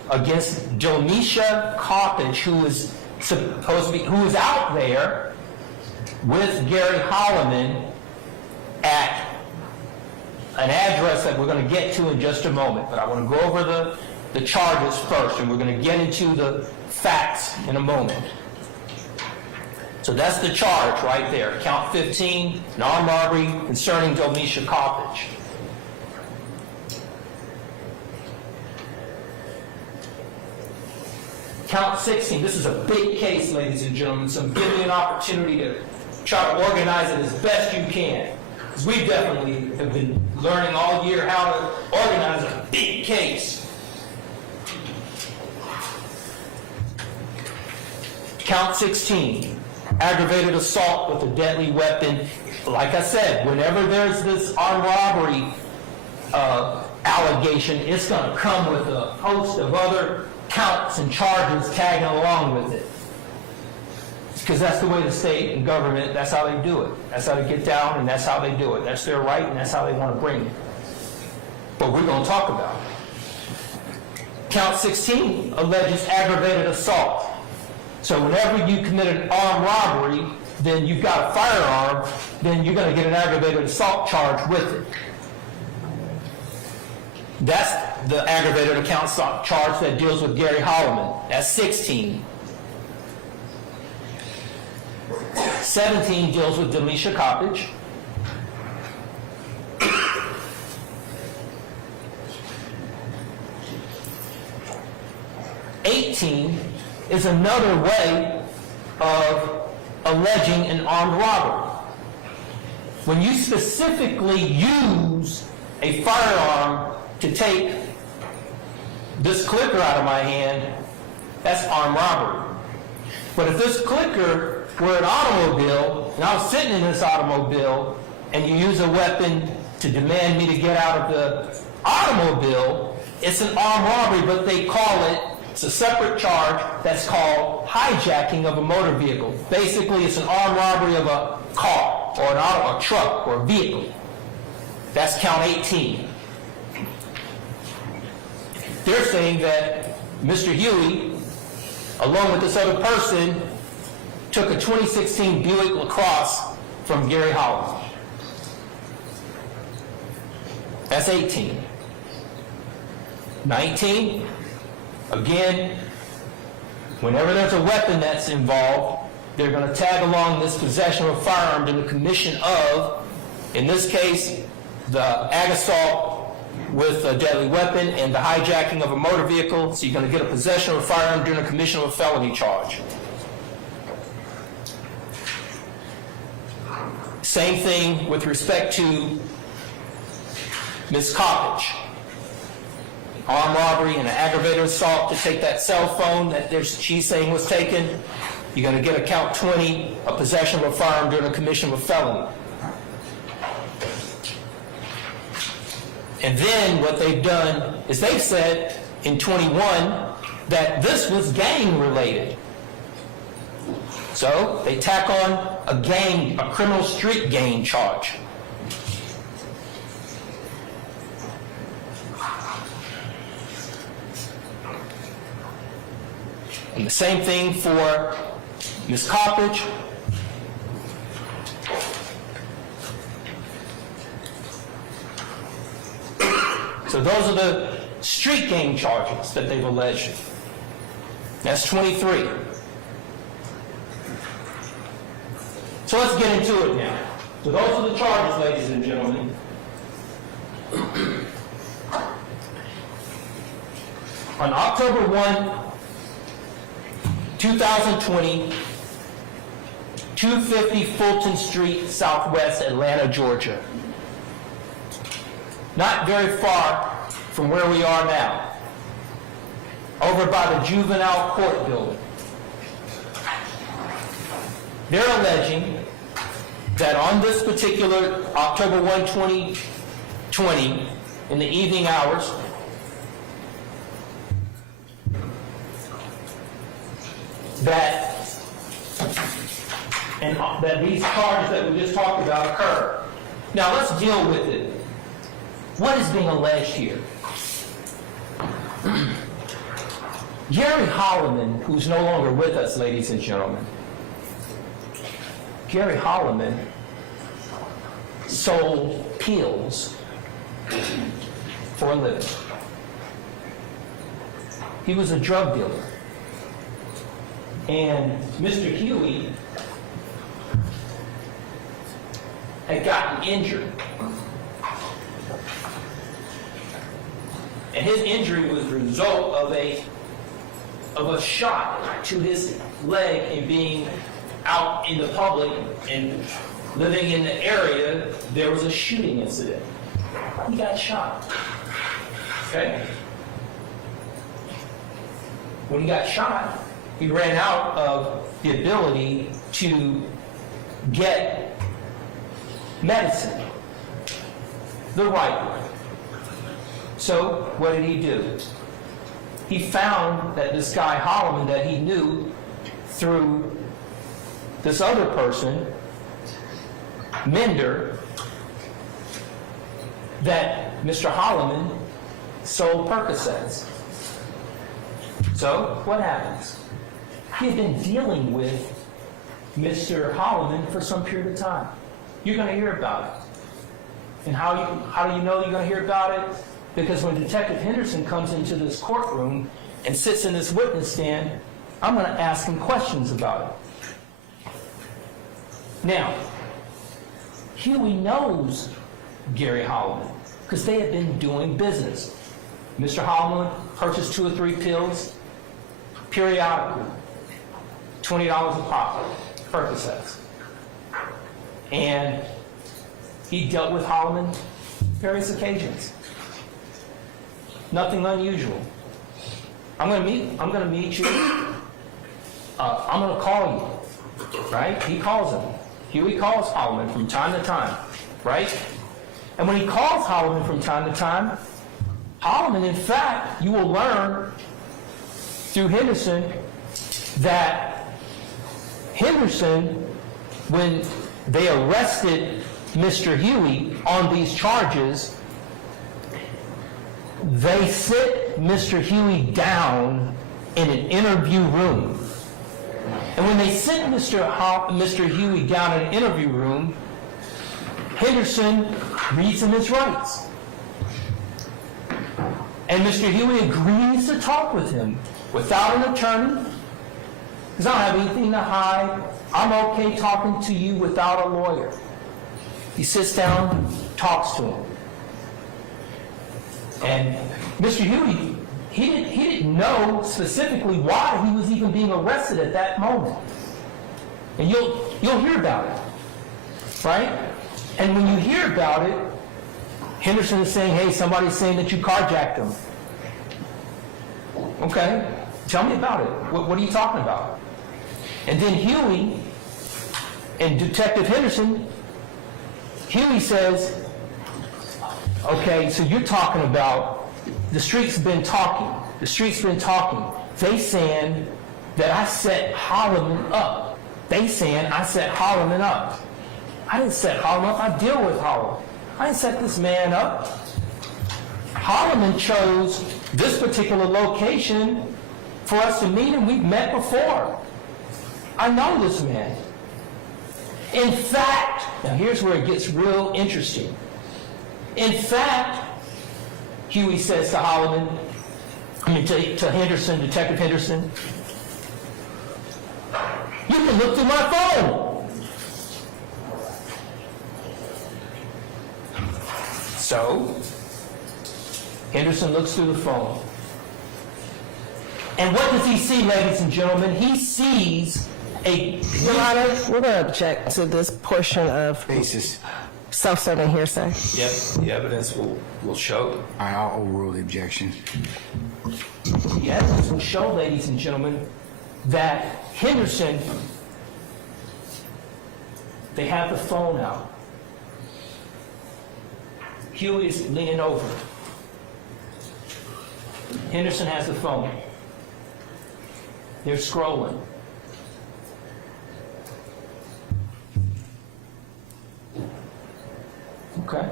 against Domisha Coppage, who is out there with Gary Holloman at an address that we're going to get to in just a moment. But I want to go over the charges first, and we're going to get into the facts in a moment. So that's the charge right there. Count 15, an armed robbery concerning Domisha Coppage. Count 16, this is a big case, ladies and gentlemen, so I'm giving you an opportunity to try to organize it as best you can. Because we definitely have been learning all year how to organize a big case. Count 16, aggravated assault with a deadly weapon. Like I said, whenever there's this armed robbery allegation, it's going to come with a host of other counts and charges tagging along with it. Because that's the way the state and government, that's how they do it. That's how they get down, and that's how they do it. That's their right, and that's how they want to bring it. But we're going to talk about it. Count 16 alleges aggravated assault. So whenever you commit an armed robbery, then you've got a firearm, then you're going to get an aggravated assault charge with it. That's the aggravated account charge that deals with Gary Holloman. That's 16. 17 deals with Domisha Coppage. 18 is another way of alleging an armed robbery. When you specifically use a firearm to take this clicker out of my hand, that's armed robbery. But if this clicker were an automobile, and I was sitting in this automobile, and you use a weapon to demand me to get out of the automobile, it's an armed robbery, but they call it, it's a separate charge that's called hijacking of a motor vehicle. Basically, it's an armed robbery of a car, or an auto, a truck, or a vehicle. That's count 18. They're saying that Mr. Huey along with this other person, took a 2016 Buick LaCrosse from Gary Holland. That's 18. 19, again, whenever there's a weapon that's involved, they're going to tag along this possession of a firearm in the commission of, in this case, the ag assault with a deadly weapon and the hijacking of a motor vehicle. So you're going to get a possession of a firearm during the commission of a felony charge. Same thing with respect to Ms. Coppage. Armed robbery and an aggravated assault to take that cell phone that she's saying was taken. You're going to get a count 20, a possession of a firearm during the commission of a felony. And then what they've done is they've said in 21 that this was gang related. So they tack on a criminal street gang charge. And the same thing for Ms. Coppage. So those are the street gang charges that they've alleged. That's 23. So let's get into it now. So those are the charges, ladies and gentlemen. On October 1, 2020, 250 Fulton Street, Southwest Atlanta, Georgia. Not very far from where we are now, over by the juvenile court building. They're alleging that on this particular October 1, 2020, in the evening hours, that these charges that we just talked about occur. Now let's deal with it. What is being alleged here? Gary Holloman, who's no longer with us, ladies and gentlemen. Gary Holloman sold pills for a living. He was a drug dealer. And Mr. Huey had gotten injured. And his injury was the result of a shot to his leg and being out in the public and living in the area. There was a shooting incident. He got shot. Okay? When he got shot, he ran out of the ability to get medicine the right way. So what did he do? He found that this guy Holloman that he knew through this other person, Mender, that Mr. Holloman sold Percocets. So what happens? He had been dealing with Mr. Holloman for some period of time. You're going to hear about it. And how do you know you're going to hear about it? Because when Detective Henderson comes into this courtroom and sits in this witness stand, I'm going to ask him questions about it. Now, Huey knows Gary Holloman because they had been doing business. Mr. Holloman purchased 2 or 3 pills periodically, $20 a pop, Percocets. And he dealt with Holloman various occasions. Nothing unusual. I'm going to meet you. I'm going to call you. Right? He calls him. Huey calls Holloman from time to time. Right? And when he calls Holloman from time to time, Holloman, in fact, you will learn through Henderson that Henderson, when they arrested Mr. Huey on these charges, they sit Mr. Huey down in an interview room. And when they sent Mr. Huey down in an interview room, Henderson reads him his rights. And Mr. Huey agrees to talk with him without an attorney, because I don't have anything to hide. I'm okay talking to you without a lawyer. He sits down, talks to him. And Mr. Huey, he didn't know specifically why he was even being arrested at that moment. And you'll hear about it, right? And when you hear about it, Henderson is saying, hey, somebody's saying that you carjacked him. Okay, tell me about it. What are you talking about? And then Huey and Detective Henderson, Huey says, okay, so you're talking about the streets been talking. The streets been talking. They saying that I set Holloman up. They saying I set Holloman up. I didn't set Holloman up. I deal with Holloman. I didn't set this man up. Holloman chose this particular location for us to meet him. We've met before. I know this man. In fact, now here's where it gets real interesting. In fact, Huey says to to Henderson, Detective Henderson, you can look through my phone. So, Henderson looks through the phone. And what does he see, ladies and gentlemen? He sees a... Your Honor, we're going to object to this portion of Basis. self-serving hearsay. Yep, the evidence will show. I'll overrule the objection. The evidence will show, ladies and gentlemen, that Henderson, they have the phone out. Huey is leaning over. Henderson has the phone. They're scrolling. Okay.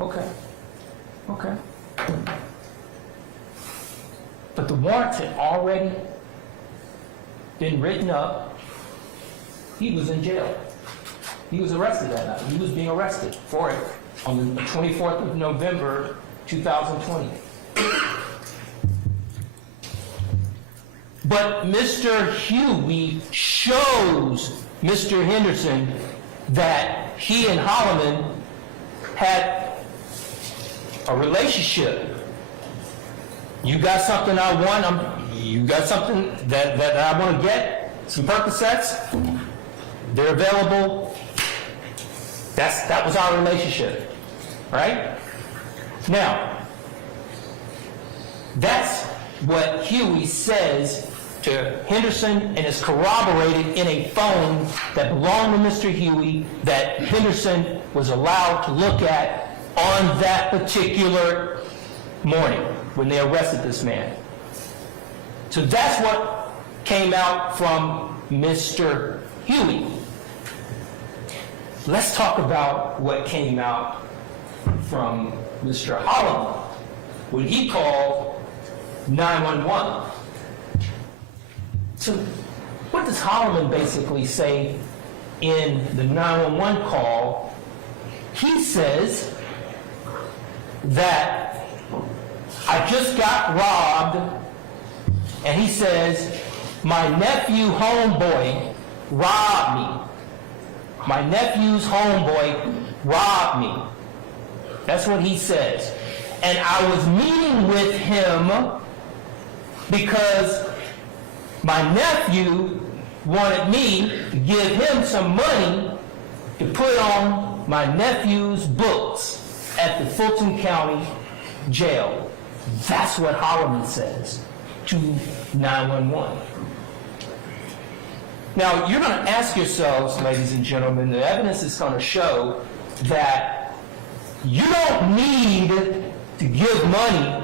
Okay. Okay. But the warrants had already been written up. He was in jail. He was arrested that night. He was being arrested for it on the 24th of November, 2020. But Mr. Huey shows Mr. Henderson that he and Holloman had a relationship. You got something I want, you got something that I want to get, some Percocets, they're available. That was our relationship, right? Now, that's what Huey says to Henderson, and is corroborated in a phone that belonged to Mr. Huey that Henderson was allowed to look at on that particular morning when they arrested this man. So that's what came out from Mr. Huey. Let's talk about what came out from Mr. Holloman when he called 911. So what does Holloman basically say in the 911 call? He says that I just got robbed, and he says my nephew homeboy robbed me. My nephew's homeboy robbed me. That's what he says. And I was meeting with him because my nephew wanted me to give him some money to put on my nephew's books at the Fulton County Jail. That's what Holloman says to 911. Now, you're going to ask yourselves, ladies and gentlemen, the evidence is going to show that you don't need to give money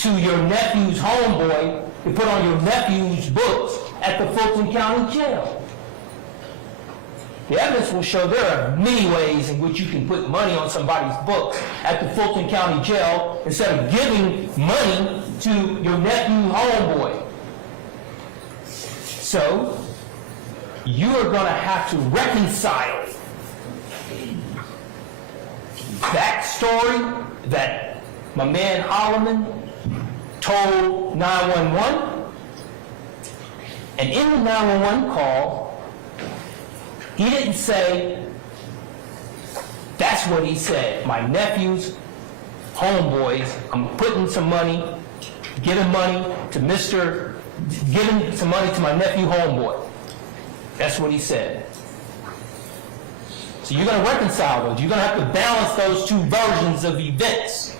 to your nephew's homeboy to put on your nephew's books at the Fulton County Jail. The evidence will show there are many ways in which you can put money on somebody's books at the Fulton County Jail instead of giving money to your nephew homeboy. So, you are going to have to reconcile that story that my man Holloman told 911. And in the 911 call, he didn't say, that's what he said, my nephew's homeboys, I'm putting some money, giving money to giving some money to my nephew homeboy. That's what he said. So you're going to reconcile those. You're going to have to balance those two versions of events.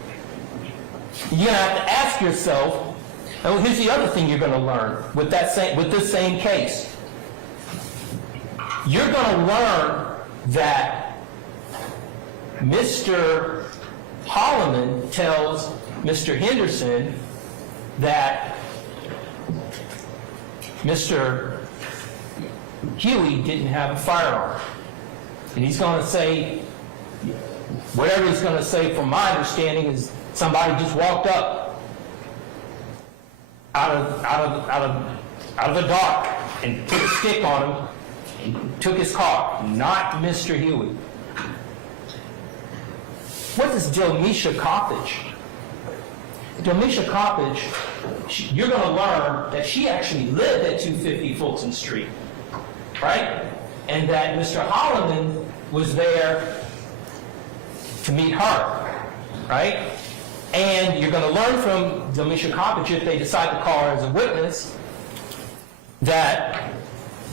You're going to have to ask yourself, and here's the other thing you're going to learn with this same case. You're going to learn that Mr. Holloman tells Mr. Henderson that Mr. Huey didn't have a firearm. And he's going to say, whatever he's going to say from my understanding is somebody just walked up out of the dark and put a stick on him and took his car, not Mr. Huey. What is Delmisha Coppage? Delmisha Coppage, you're going to learn that she actually lived at 250 Fulton Street, right? And that Mr. Holloman was there to meet her, right? And you're going to learn from Delmisha Coppage, if they decide to call her as a witness, that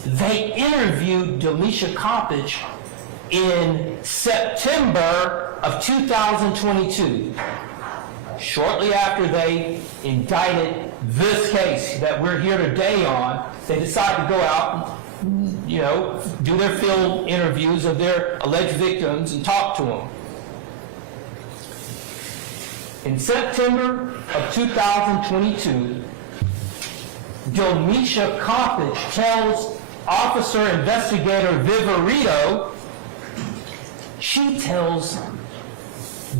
they interviewed Delmisha Coppage in September of 2022, shortly after they indicted this case that we're here today on. They decided to go out and, do their field interviews of their alleged victims and talk to them. In September of 2022, Delmisha Coppage tells Officer Investigator Viverito, she tells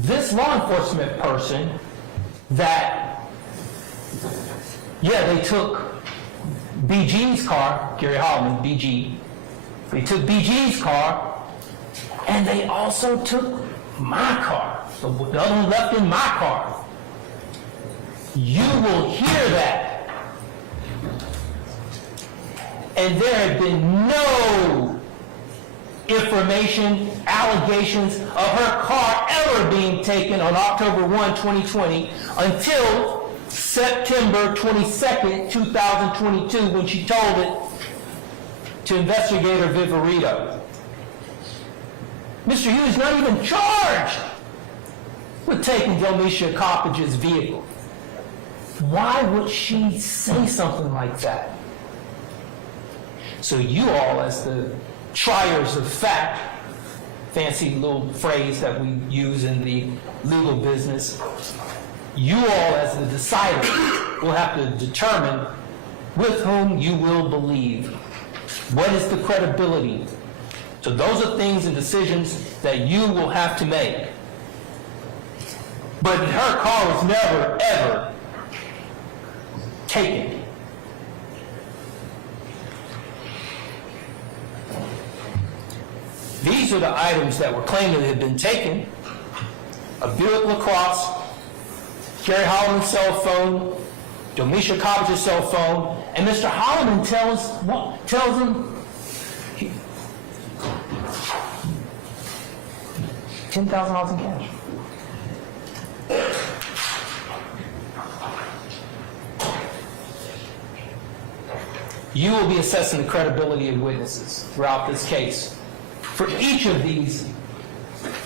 this law enforcement person that, they took BG's car, Gary Holloman, BG. They took BG's car, and they also took my car, the other one left in my car. You will hear that. And there had been no information, allegations of her car ever being taken on October 1, 2020 until September 22nd, 2022, when she told it to Investigator Viverito. Mr. Hughes not even charged with taking Delmisha Coppage's vehicle. Why would she say something like that? So you all, as the triers of fact, fancy little phrase that we use in the legal business, you all, as the deciders, will have to determine with whom you will believe. What is the credibility? So those are things and decisions that you will have to make. But her car was never, ever taken. These are the items that were claimed to have been taken: a Buick LaCrosse, Gary Holloman's cell phone, Delmisha Coppage's cell phone, and Mr. Holloman tells him $10,000 in cash. You will be assessing the credibility of witnesses throughout this case. For each of these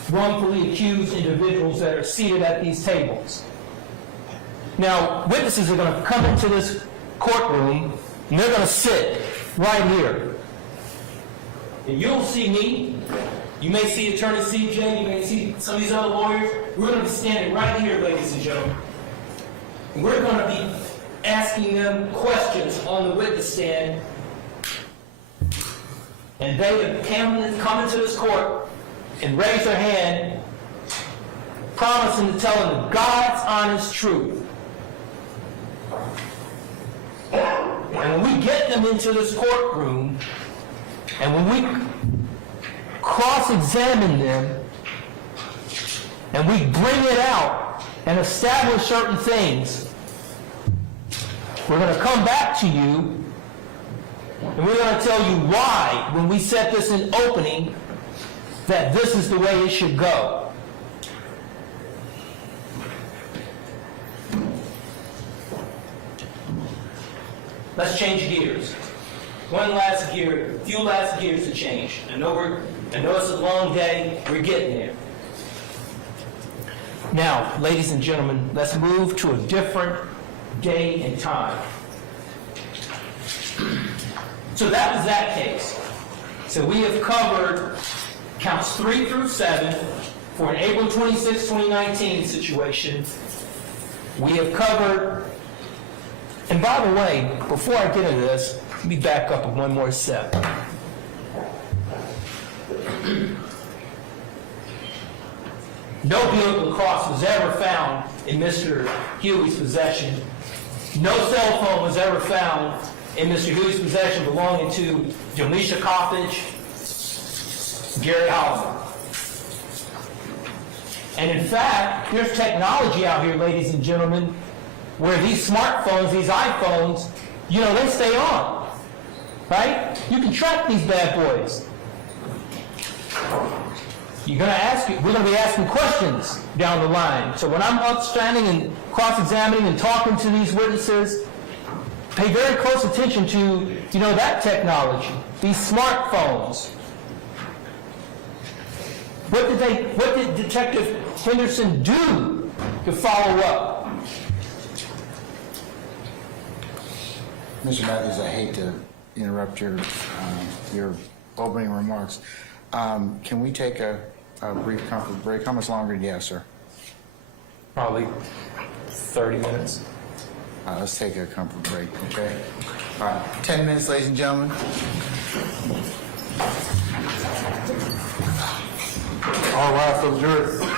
wrongfully accused individuals that are seated at these tables. Now, witnesses are going to come into this courtroom, and they're going to sit right here. And you'll see me. You may see Attorney CJ. You may see some of these other lawyers. We're going to be standing right here, ladies and gentlemen. And we're going to be asking them questions on the witness stand. And they have come into this court and raised their hand, promising to tell them God's honest truth. And when we get them into this courtroom, and when we cross-examine them, and we bring it out and establish certain things, we're going to come back to you, and we're going to tell you why, when we set this in opening, that this is the way it should go. Let's change gears. One last gear, few last gears to change. I know it's a long day, we're getting there. Now, ladies and gentlemen, let's move to a different day and time. So that was that case. So we have covered counts 3 through 7 for an April 26, 2019 situation. We have covered, and by the way, before I get into this, let me back up one more step. No Buick LaCrosse was ever found in Mr. Huey's possession. No cell phone was ever found in Mr. Huey's possession belonging to Jamisha Coppage, Gary Holliman. And in fact, there's technology out here, ladies and gentlemen, where these smartphones, these iPhones, they stay on, right? You can track these bad boys. We're going to be asking questions down the line. So when I'm up standing and cross-examining and talking to these witnesses, pay very close attention to, that technology, these smartphones. What did Detective Henderson do to follow up? Mr. Matthews, I hate to interrupt your opening remarks. Can we take a brief comfort break? How much longer do you have, sir? Probably 30 minutes. Let's take a comfort break, okay? All right, 10 minutes, ladies and gentlemen. All rise for the jury.